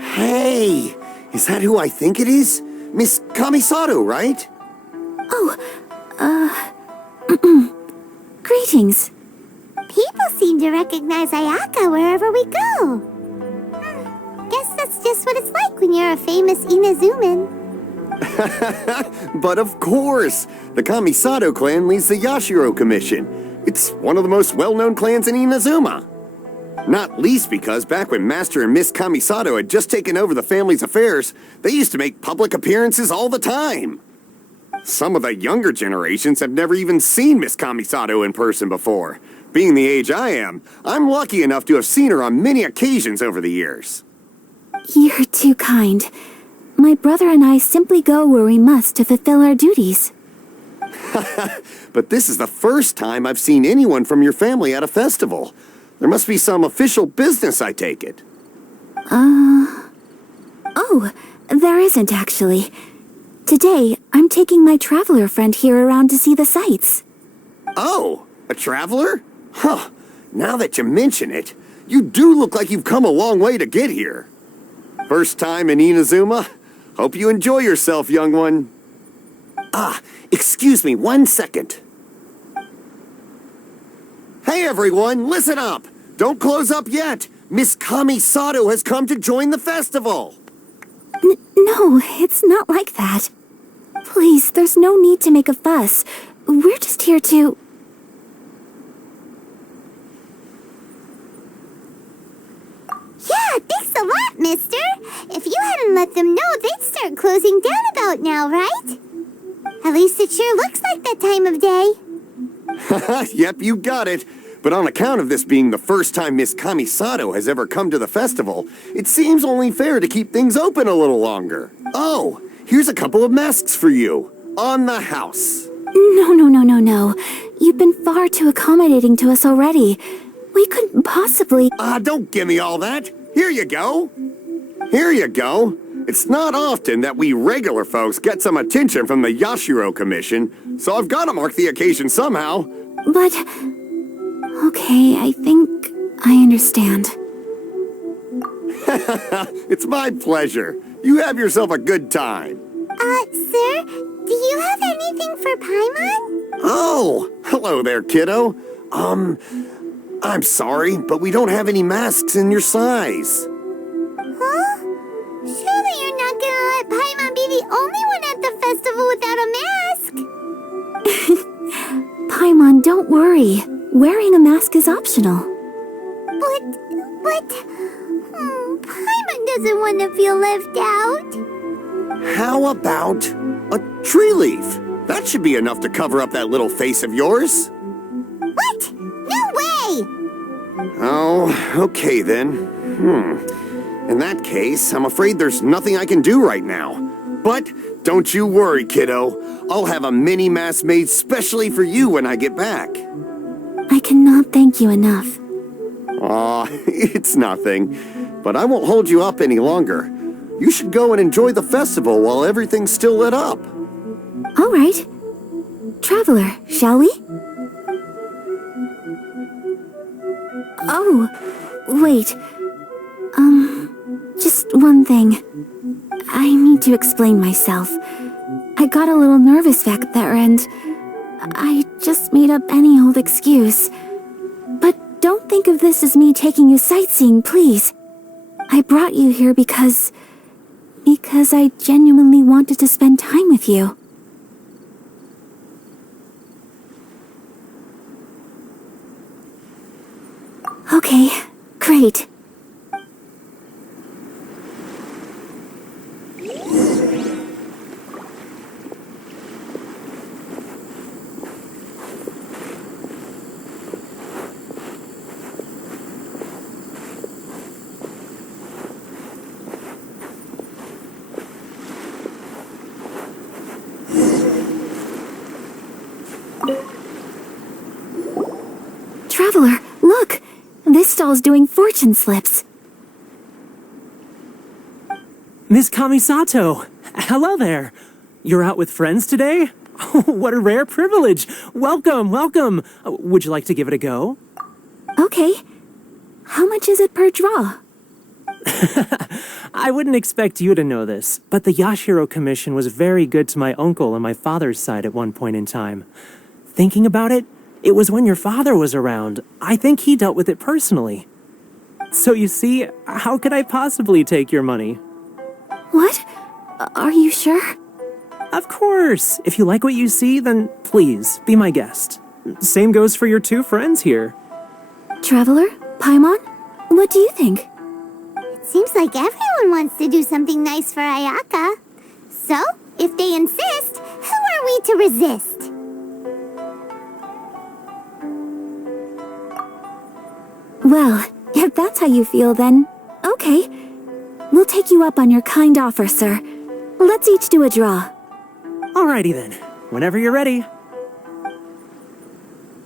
Hey! Is that who I think it is? Miss Kamisato, right? Greetings. People seem to recognize Ayaka wherever we go. Guess that's just what it's like when you're a famous Inazuman. But of course! The Kamisato clan leads the Yashiro Commission. It's one of the most well-known clans in Inazuma. Not least because back when Master and Miss Kamisato had just taken over the family's affairs, they used to make public appearances all the time. Some of the younger generations have never even seen Miss Kamisato in person before. Being the age I am, I'm lucky enough to have seen her on many occasions over the years. You're too kind. My brother and I simply go where we must to fulfill our duties. But this is the first time I've seen anyone from your family at a festival. There must be some official business, I take it. Oh, there isn't actually. Today, I'm taking my traveler friend here around to see the sights. Oh, a traveler? Huh. Now that you mention it, you do look like you've come a long way to get here. First time in Inazuma? Hope you enjoy yourself, young one. Excuse me 1 second. Hey everyone, listen up! Don't close up yet! Miss Kamisato has come to join the festival! No, it's not like that. Please, there's no need to make a fuss. We're just here to... Yeah, thanks a lot, mister. If you hadn't let them know, they'd start closing down about now, right? At least it sure looks like that time of day. Yep, you got it. But on account of this being the first time Miss Kamisato has ever come to the festival, it seems only fair to keep things open a little longer. Oh, here's a couple of masks for you. On the house. No. You've been far too accommodating to us already. We couldn't possibly... Don't give me all that. Here you go. Here you go. It's not often that we regular folks get some attention from the Yashiro Commission, so I've got to mark the occasion somehow. But... Okay, I think I understand. It's my pleasure. You have yourself a good time. Sir, do you have anything for Paimon? Oh, hello there, kiddo. I'm sorry, but we don't have any masks in your size. Huh? Surely you're not gonna let Paimon be the only one at the festival without a mask? Paimon, don't worry. Wearing a mask is optional. But... Paimon doesn't want to feel left out. How about a tree leaf? That should be enough to cover up that little face of yours. What? No way! Oh, okay then. In that case, I'm afraid there's nothing I can do right now. But don't you worry, kiddo. I'll have a mini mask made specially for you when I get back. I cannot thank you enough. Aw, it's nothing. But I won't hold you up any longer. You should go and enjoy the festival while everything's still lit up. All right. Traveler, shall we? Oh, wait. Just one thing. I need to explain myself. I got a little nervous back there and I just made up any old excuse. But don't think of this as me taking you sightseeing, please. I brought you here because I genuinely wanted to spend time with you. Okay, great. Traveler, look! This stall's doing fortune slips. Miss Kamisato! Hello there! You're out with friends today? What a rare privilege! Welcome, welcome! Would you like to give it a go? Okay. How much is it per draw? I wouldn't expect you to know this, but the Yashiro Commission was very good to my uncle on my father's side at one point in time. Thinking about it, it was when your father was around. I think he dealt with it personally. So you see, how could I possibly take your money? What? Are you sure? Of course! If you like what you see, then please, be my guest. Same goes for your two friends here. Traveler? Paimon? What do you think? It seems like everyone wants to do something nice for Ayaka. So, if they insist, who are we to resist? Well, if that's how you feel, then okay. We'll take you up on your kind offer, sir. Let's each do a draw. Alrighty then, whenever you're ready.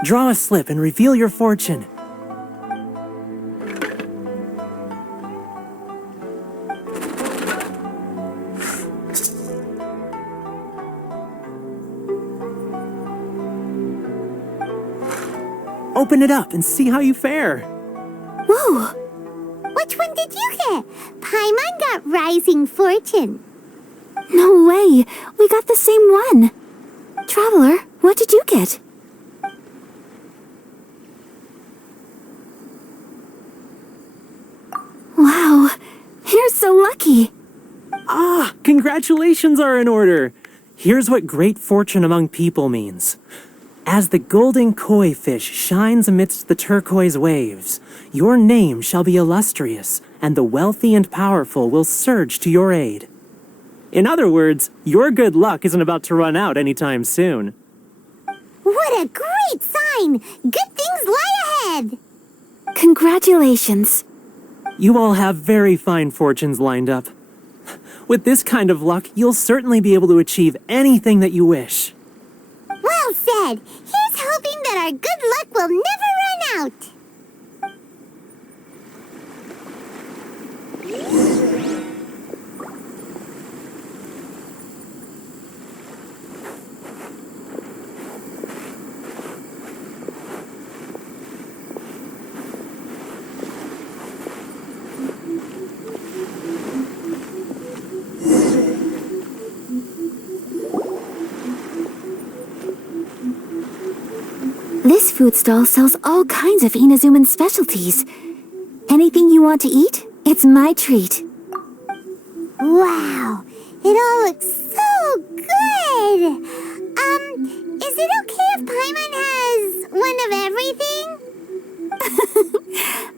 Draw a slip and reveal your fortune. Open it up and see how you fare. Whoa! Which one did you get? Paimon got Rising Fortune. No way! We got the same one! Traveler, what did you get? Wow, you're so lucky! Ah, congratulations are in order. Here's what great fortune among people means. As the golden koi fish shines amidst the turquoise waves, your name shall be illustrious, and the wealthy and powerful will surge to your aid. In other words, your good luck isn't about to run out anytime soon. What a great sign! Good things lie ahead! Congratulations. You all have very fine fortunes lined up. With this kind of luck, you'll certainly be able to achieve anything that you wish. Well said! Here's hoping that our good luck will never run out! This food stall sells all kinds of Inazuman specialties. Anything you want to eat, it's my treat. Wow! It all looks so good! Is it okay if Paimon has one of everything?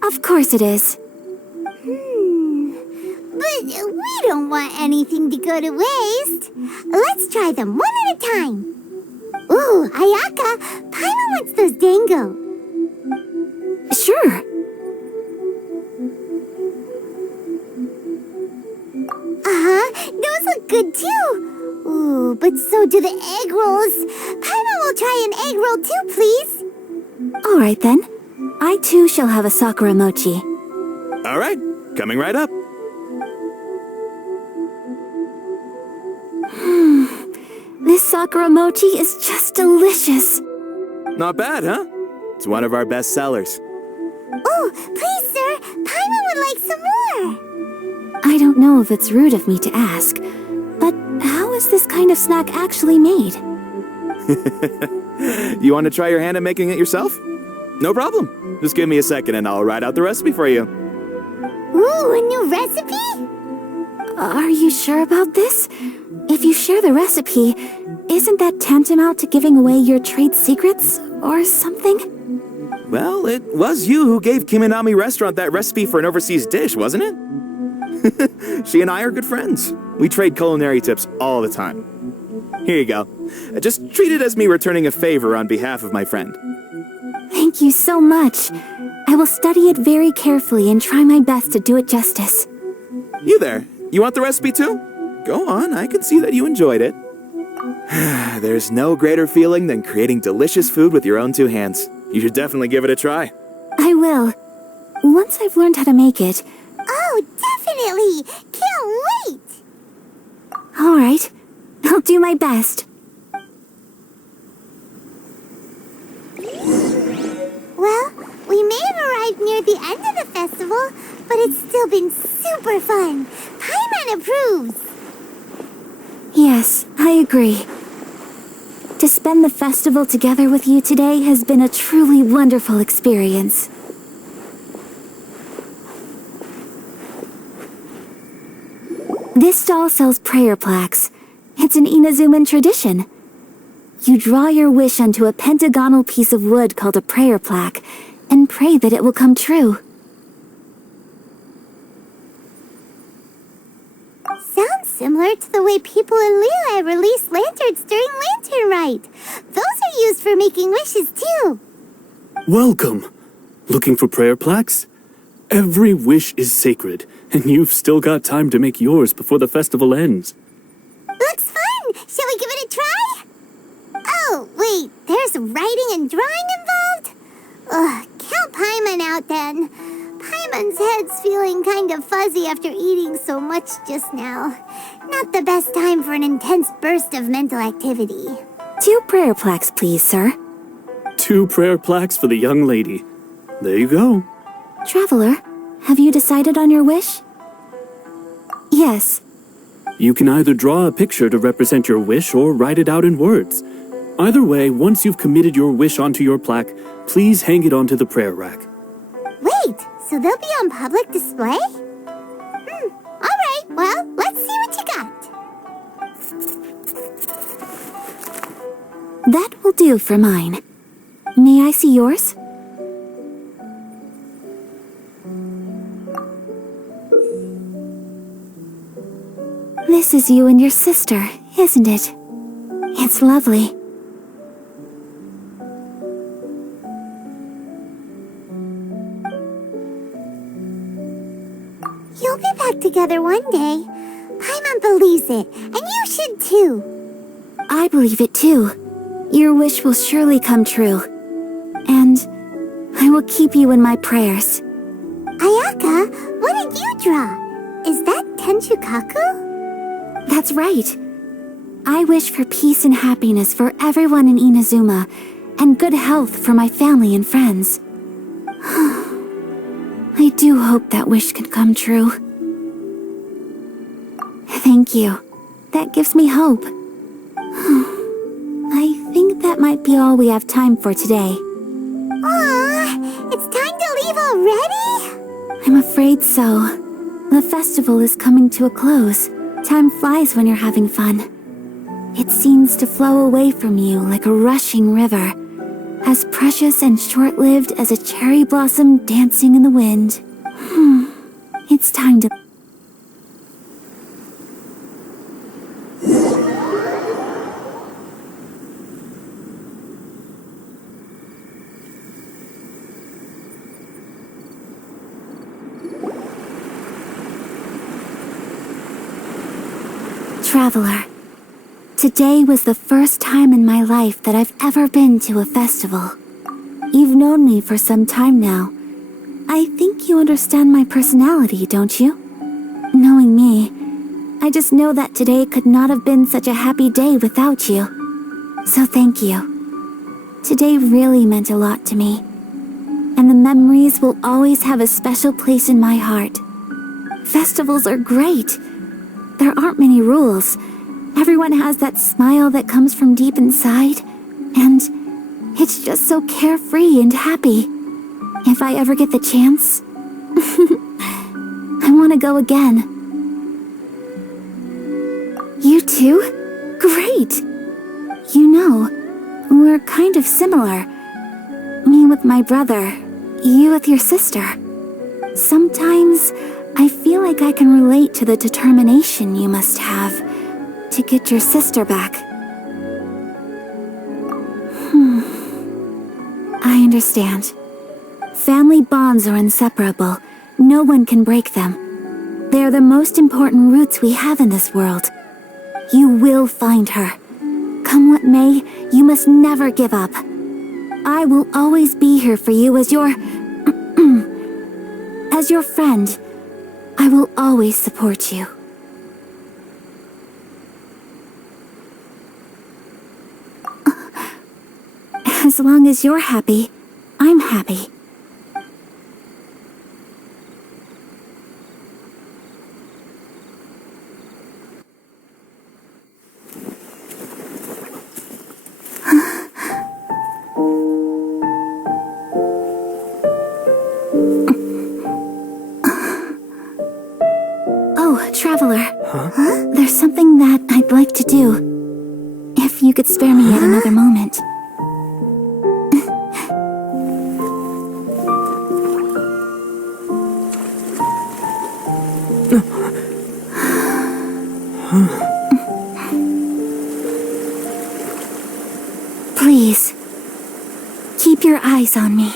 Of course it is. But we don't want anything to go to waste. Let's try them one at a time. Ooh, Ayaka, Paimon wants those dango. Sure. Those look good too. Ooh, but so do the egg rolls. Paimon will try an egg roll too, please. All right then. I too shall have a sakura mochi. All right, coming right up. This sakura mochi is just delicious. Not bad, huh? It's one of our best sellers. Oh, please, sir. Paimon would like some more. I don't know if it's rude of me to ask, but how is this kind of snack actually made? You want to try your hand at making it yourself? No problem. Just give me a second and I'll write out the recipe for you. Ooh, a new recipe? Are you sure about this? If you share the recipe, isn't that tantamount to giving away your trade secrets or something? Well, it was you who gave Kiminami Restaurant that recipe for an overseas dish, wasn't it? She and I are good friends. We trade culinary tips all the time. Here you go. Just treat it as me returning a favor on behalf of my friend. Thank you so much. I will study it very carefully and try my best to do it justice. You there, you want the recipe too? Go on, I can see that you enjoyed it. There's no greater feeling than creating delicious food with your own two hands. You should definitely give it a try. I will. Once I've learned how to make it. Oh, definitely! Can't wait! All right. I'll do my best. Well, we may have arrived near the end of the festival, but it's still been super fun. Paimon approves. Yes, I agree. To spend the festival together with you today has been a truly wonderful experience. This stall sells prayer plaques. It's an Inazuman tradition. You draw your wish onto a pentagonal piece of wood called a prayer plaque, and pray that it will come true. Sounds similar to the way people in Liyue release lanterns during Lantern Rite. Those are used for making wishes too. Welcome. Looking for prayer plaques? Every wish is sacred, and you've still got time to make yours before the festival ends. Looks fun! Shall we give it a try? Oh, wait, there's writing and drawing involved? Ugh, count Paimon out then. Paimon's head's feeling kind of fuzzy after eating so much just now. Not the best time for an intense burst of mental activity. 2 prayer plaques, please, sir. 2 prayer plaques for the young lady. There you go. Traveler, have you decided on your wish? Yes. You can either draw a picture to represent your wish or write it out in words. Either way, once you've committed your wish onto your plaque, please hang it onto the prayer rack. Wait, so they'll be on public display? Alright, well, let's see what you got. That will do for mine. May I see yours? This is you and your sister, isn't it? It's lovely. You'll be back together one day. Paimon believes it, and you should too. I believe it too. Your wish will surely come true. And I will keep you in my prayers. Ayaka, what did you draw? Is that Tenchukaku? That's right. I wish for peace and happiness for everyone in Inazuma, and good health for my family and friends. I do hope that wish can come true. Thank you. That gives me hope. I think that might be all we have time for today. Aw, it's time to leave already? I'm afraid so. The festival is coming to a close. Time flies when you're having fun. It seems to flow away from you like a rushing river, as precious and short-lived as a cherry blossom dancing in the wind. It's time to... Traveler, today was the first time in my life that I've ever been to a festival. You've known me for some time now. I think you understand my personality, don't you? Knowing me, I just know that today could not have been such a happy day without you. So thank you. Today really meant a lot to me, and the memories will always have a special place in my heart. Festivals are great. There aren't many rules. Everyone has that smile that comes from deep inside, and it's just so carefree and happy. If I ever get the chance, I want to go again. You too? Great! You know, we're kind of similar. Me with my brother, you with your sister. Sometimes I feel like I can relate to the determination you must have to get your sister back. I understand. Family bonds are inseparable. No one can break them. They are the most important roots we have in this world. You will find her. Come what may, you must never give up. I will always be here for you as your... as your friend. I will always support you. As long as you're happy, I'm happy. Oh, Traveler. Huh? There's something that I'd like to do. If you could spare me yet another moment. Please, keep your eyes on me.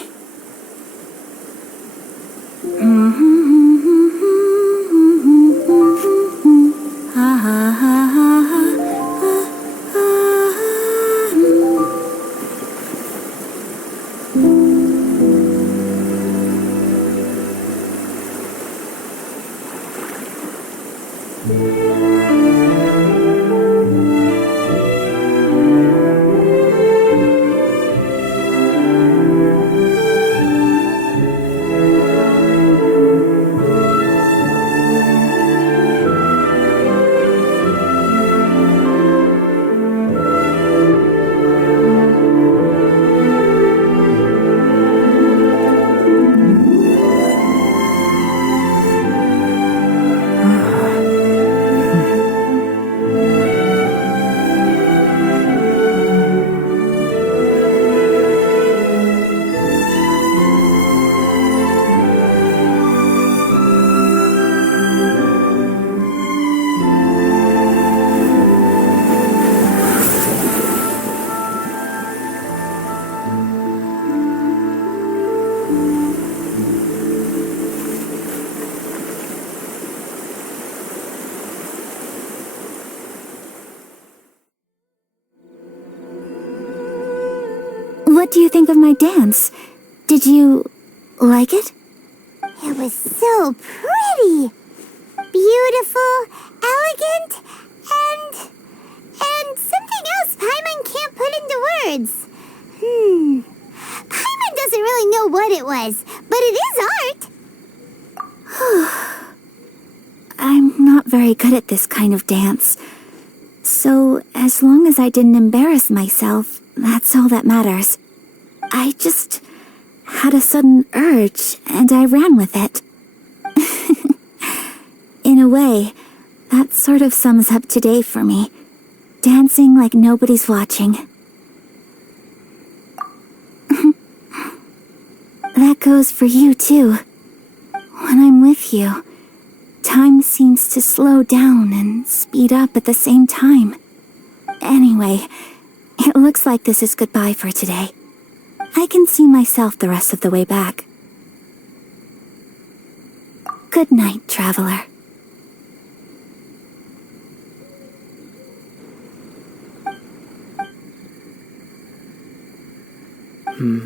What do you think of my dance? Did you like it? It was so pretty. Beautiful, elegant, and something else Paimon can't put into words. Paimon doesn't really know what it was, but it is art. I'm not very good at this kind of dance. So, as long as I didn't embarrass myself, that's all that matters. I just had a sudden urge, and I ran with it. In a way, that sort of sums up today for me. Dancing like nobody's watching. That goes for you, too. When I'm with you, time seems to slow down and speed up at the same time. Anyway, it looks like this is goodbye for today. I can see myself the rest of the way back. Good night, Traveler. You